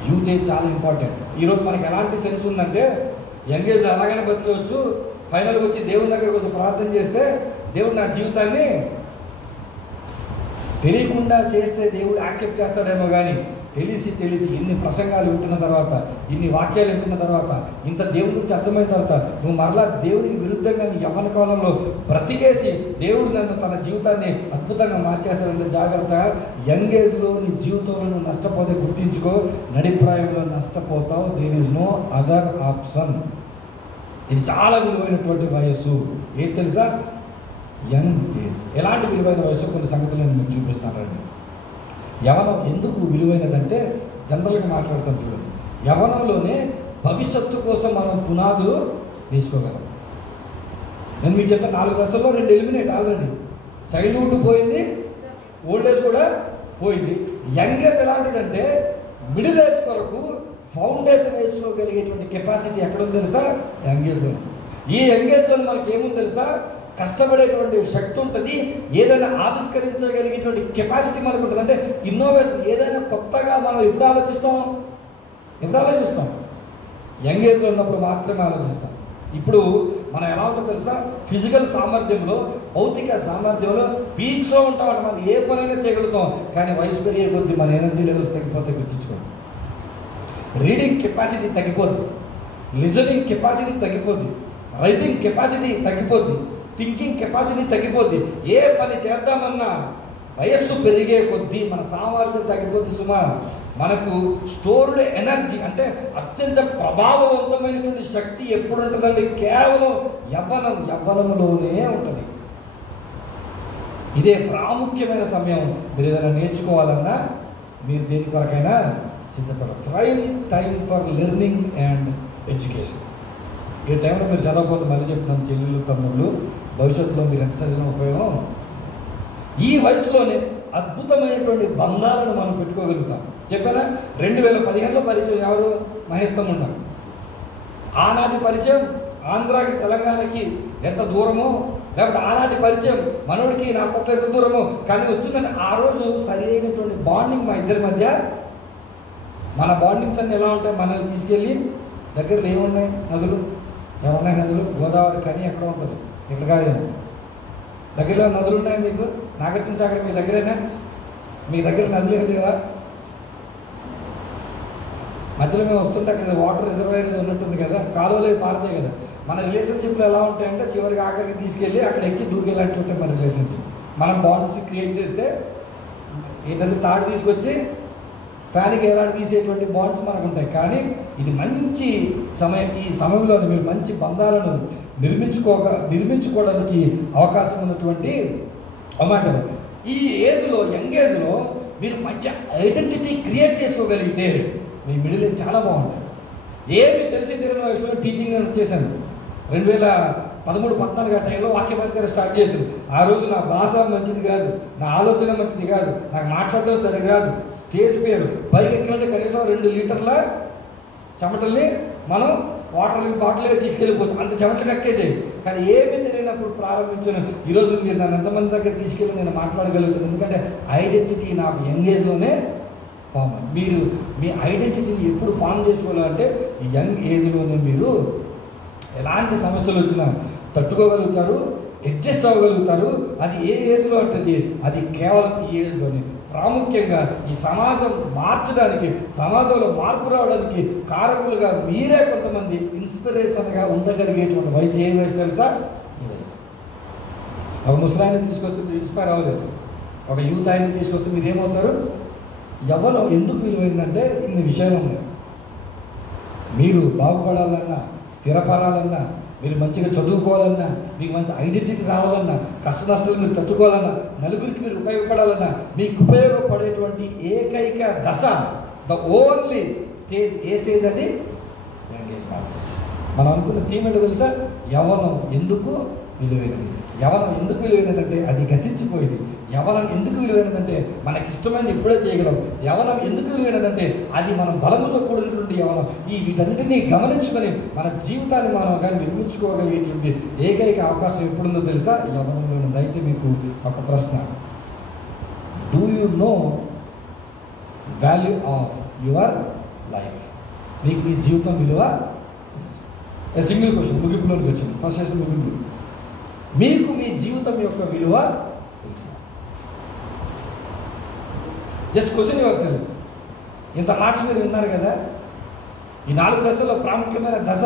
యూత్ ఏజ్ చాలా ఇంపార్టెంట్. ఈరోజు మనకి ఎలాంటి సెన్స్ ఉందంటే యంగ్ ఏజ్లో ఎలాగైనా బతికవచ్చు, ఫైనల్గా వచ్చి దేవుని దగ్గరకు వచ్చి ప్రార్థన చేస్తే దేవుడు నా జీవితాన్ని తెలియకుండా చేస్తే దేవుడు యాక్సెప్ట్ చేస్తాడేమో, కానీ తెలిసి ఇన్ని ప్రసంగాలు వింటున్న తర్వాత, ఇన్ని వాక్యాలు వింటున్న తర్వాత, ఇంత దేవుడి నుంచి అర్థమైన తర్వాత నువ్వు మరలా దేవునికి విరుద్ధంగా నీ యవ్వన కాలంలో బ్రతికేసి దేవుడు నన్ను తన జీవితాన్ని అద్భుతంగా మార్చేస్తాడంటే జాగ్రత్త. యంగ్ ఏజ్లో నీ జీవితంలో నువ్వు నష్టపోతే గుర్తించుకో, నడిప్రాయంలో నష్టపోతావు. There is no other option. ఇది చాలా విలువైనటువంటి వయస్సు. ఏది తెలుసా? Young age. ఎలాంటి విలువైన వయసు? కొన్ని సంగతులు నేను మీకు చూపిస్తానండి. యవనం ఎందుకు విలువైనదంటే జనరల్గా మాట్లాడతాం చూడండి, యవనంలోనే భవిష్యత్తు కోసం మనం పునాదులు వేసుకోగలం. నేను మీకు చెప్పిన 4 దశల్లో 2 ఎలిమినేట్ ఆల్రెడీ. చైల్డ్హుడ్ పోయింది, ఓల్డ్ ఏజ్ కూడా పోయింది. యంగ్ ఏజ్ ఎలాంటిదంటే మిడిల్ ఏజ్ కొరకు ఫౌండేషన్ వేసుకోగలిగేటువంటి కెపాసిటీ ఎక్కడుంది తెలుసా? యంగ్ ఏజ్లో. ఈ యంగ్ ఏజ్లో మనకి ఏముంది తెలుసా? కష్టపడేటువంటి శక్తి ఉంటుంది, ఏదైనా ఆవిష్కరించగలిగేటువంటి కెపాసిటీ మనకు ఉంటుంది. అంటే ఇన్నోవేషన్, ఏదైనా కొత్తగా మనం ఎప్పుడు ఆలోచిస్తాం? యంగ్ ఏజ్లో ఉన్నప్పుడు మాత్రమే ఆలోచిస్తాం. ఇప్పుడు మనం ఎలా ఉంటుందో తెలుసా? ఫిజికల్ సామర్థ్యంలో, భౌతిక సామర్థ్యంలో పీక్స్లో ఉంటామంట. మనం ఏ పనైనా చేయగలుగుతాం, కానీ వయసు పెరిగే కొద్దీ మన ఎనర్జీ లెవెల్స్ తగ్గిపోతే గుర్తించుకోండి. రీడింగ్ కెపాసిటీ తగ్గిపోద్ది, లిజనింగ్ కెపాసిటీ తగ్గిపోద్ది, రైటింగ్ కెపాసిటీ తగ్గిపోద్ది, థింకింగ్ కెపాసిటీ తగ్గిపోద్ది. ఏ పని చేద్దామన్నా వయస్సు పెరిగే కొద్దీ మన సామర్థ్యం తగ్గిపోద్ది సుమా. మనకు స్టోర్డ్ ఎనర్జీ అంటే అత్యంత ప్రభావవంతమైనటువంటి శక్తి ఎప్పుడు ఉంటుందండి? కేవలం యవ్వనంలోనే ఉంటుంది. ఇదే ప్రాముఖ్యమైన సమయం. మీరు ఏదైనా నేర్చుకోవాలన్నా, మీరు దేని కొరకైనా సిద్ధపడాలి. Prime time for learning and education. ఈ టైంలో మీరు చదవకపోతే మళ్ళీ చెప్తున్నాను చెల్లెళ్ళు తమ్ముళ్ళు, భవిష్యత్తులో మీరు ఎంత చదివిన ఉపయోగం. ఈ వయసులోనే అద్భుతమైనటువంటి బంధాలను మనం పెట్టుకోగలుగుతాం. చెప్పారా? 2015లో పరిచయం ఎవరు? మహేష్ తమ్ముడు. ఆనాటి పరిచయం ఆంధ్రాకి తెలంగాణకి ఎంత దూరమో, లేకపోతే ఆనాటి పరిచయం మనోడికి నా పట్ల ఎంత దూరమో, కానీ వచ్చిందని ఆ రోజు సరి అయినటువంటి బాండింగ్ మా ఇద్దరి మధ్య. మన బాండింగ్స్ అన్నీ ఎలా ఉంటాయి? మనల్ని తీసుకెళ్ళి దగ్గరలో ఏమున్నాయి? నదులు. గోదావరి కని ఎక్కడ ఉంటుంది? ఇక్కడ కాదేమో. దగ్గరలో నదులు ఉన్నాయి మీకు. నాగార్జున సాగర్ మీ దగ్గరేనా? మీ దగ్గర నదులు ఏం లేవా? మధ్యలో మేము వస్తుంటే అక్కడ వాటర్ రిజర్వాయర్ ఉన్నట్టుంది కదా, కాలువలు పారుతాయి కదా. మన రిలేషన్షిప్లో ఎలా ఉంటాయంటే చివరికి ఆఖరికి తీసుకెళ్ళి అక్కడ ఎక్కి దూకేలాంటి ఉంటాయి మన రిలేషన్షిప్. మనం బాండ్స్ క్రియేట్ చేస్తే ఏంటంటే తాడు తీసుకొచ్చి ఫ్యాన్కి ఎలాంటి తీసేటువంటి బాండ్స్ మనకు ఉంటాయి. కానీ ఇది మంచి సమయం. ఈ సమయంలో మీరు మంచి బంధాలను నిర్మించుకోవడానికి అవకాశం ఉన్నటువంటి అన్నమాట. ఈ ఏజ్లో, యంగ్ ఏజ్లో మీరు మంచి ఐడెంటిటీ క్రియేట్ చేసుకోగలిగితే మీ మిడిల్ ఏజ్ చాలా బాగుంటుంది. ఏమి తెలిసి తెలియని వయసులో టీచింగ్ నేను వచ్చేసాను. 2013-14 ఆ టైంలో వాక్య పరిచయం స్టార్ట్ చేశారు. ఆ రోజు నా భాష మంచిది కాదు, నా ఆలోచన మంచిది కాదు, నాకు మాట్లాడడం సరి కాదు. స్టేజ్ పేరు పైకి ఎక్కినట్టే కనీసం 2 లీటర్ల చెమటల్ని మనం వాటర్ బాటిల్ తీసుకెళ్ళిపోవచ్చు, అంత చెమటలు కక్కేసేవి. కానీ ఏమీ తెలియనప్పుడు ప్రారంభించాను. ఈరోజు మీరు నన్ను ఎంతమంది దగ్గర తీసుకెళ్ళి నేను మాట్లాడగలుగుతాను. ఎందుకంటే ఐడెంటిటీ నాకు యంగ్ ఏజ్లోనే ఫామ్. మీరు మీ ఐడెంటిటీని ఎప్పుడు ఫామ్ చేసుకోవాలంటే ఈ యంగ్ ఏజ్లోనే మీరు ఎలాంటి సమస్యలు వచ్చినా తట్టుకోగలుగుతారు, అడ్జస్ట్ అవ్వగలుగుతారు. అది ఏ ఏజ్లో ఉంటుంది? అది కేవలం ఈ ఏజ్లోనే. ప్రాముఖ్యంగా ఈ సమాజం మార్చడానికి, సమాజంలో మార్పు రావడానికి కారకులుగా మీరే కొంతమంది ఇన్స్పిరేషన్గా ఉండగలిగేటువంటి వయసు ఏ వయసు తెలుసా? ఈ వయసు. ఒక ముసలాయిని తీసుకొస్తే మీరు ఇన్స్పైర్ అవ్వలేదు. ఒక యూత్ ఆయన్ని తీసుకొస్తే మీరు ఏమవుతారు? యవ్వనం ఎందుకు విలువైందంటే ఇన్ని విషయాలు ఉన్నాయి. మీరు బాగుపడాలన్నా, స్థిరపడాలన్నా, మీరు మంచిగా చదువుకోవాలన్నా, మీకు మంచి ఐడెంటిటీ రావాలన్నా, కష్ట నష్టాలు మీరు తట్టుకోవాలన్నా, నలుగురికి మీరు ఉపయోగపడాలన్నా, మీకు ఉపయోగపడేటువంటి ఏకైక దశ, the only stage, A stage అది? యంగ్ ఏజ్ మాత్రమే. మనం అనుకున్న థీమ్ ఏంటో తెలుసా? యవ్వనం ఎందుకు విలువైనది. యవ్వనం ఎందుకు విలువైనదంటే అది గతించిపోయింది. యవ్వనం ఎందుకు విలువైనదంటే మనకిష్టమైనది ఇప్పుడే చేయగలం. యవ్వనం ఎందుకు విలువైనదంటే అది మనం బలముతో కూడినటువంటి యవ్వనం. వీటన్నిటినీ గమనించుకొని మన జీవితాన్ని మనం కానీ నిర్మించుకోగలిగేటువంటి ఏకైక అవకాశం ఎప్పుడుందో తెలుసా? యవ్వనంలో ఉంది. అయితే మీకు ఒక ప్రశ్న, do you know value of your life? మీకు మీ జీవితం విలువ? సింగిల్ క్వశ్చన్, ముగింపులోకి వచ్చింది. ఫస్ట్ సెషన్ ముగింపు. మీకు మీ జీవితం యొక్క విలువ తెలుసా? Just question your self. ఇంత మాటలు మీరు విన్నారు కదా. ఈ 4 దశల్లో ప్రాముఖ్యమైన దశ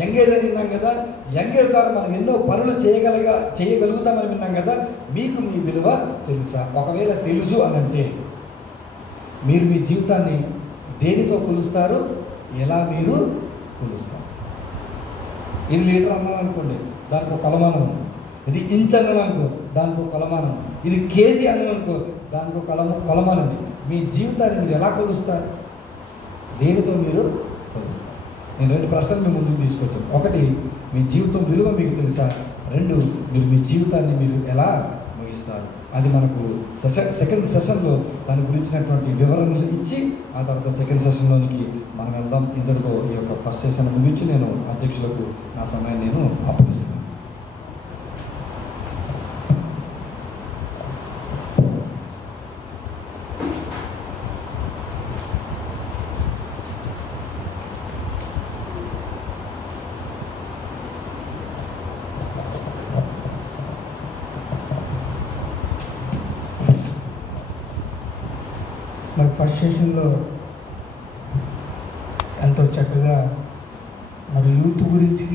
యంగేజ్ అని విన్నాం కదా. యంగేజ్ ద్వారా మనం ఎన్నో పనులు చేయగలుగుతామని విన్నాం కదా. మీకు మీ విలువ తెలుసా? ఒకవేళ తెలుసు అని అంటే మీరు మీ జీవితాన్ని దేనితో కొలుస్తారు? ఎలా మీరు కొలుస్తారు? ఇది లీటర్ అన్నాను అనుకోండి, దానికి ఒక కొలమానం ఉంది. ఇది ఇంచ్ అన్నాను అనుకో, దానికి ఒక కొలమానం. ఇది కేజీ అన్నాను అనుకో, దానికి ఒక కొలమానం ఉంది. మీ జీవితాన్ని మీరు ఎలా కొలుస్తారు? దేనితో మీరు కొలుస్తారు? నేను 2 ప్రశ్నలు మీ ముందుకు తీసుకొచ్చాను. ఒకటి, మీ జీవితం విలువ మీకు తెలుసా? 2, మీరు మీ జీవితాన్ని మీరు ఎలా ముగిస్తారు? అది మనకు సెకండ్ సెషన్లో దాని గురించినటువంటి వివరణలు ఇచ్చి ఆ తర్వాత సెకండ్ సెషన్లోనికి మనం వెళ్దాం. ఇంతటితో ఈ యొక్క ఫస్ట్ సెషన్ ముగించి నేను అధ్యక్షులకు నా సమయాన్ని నేను అప్పగిస్తున్నాను. మరి ఫస్ట్ సెషన్లో ఎంతో చక్కగా మరి యూత్ గురించి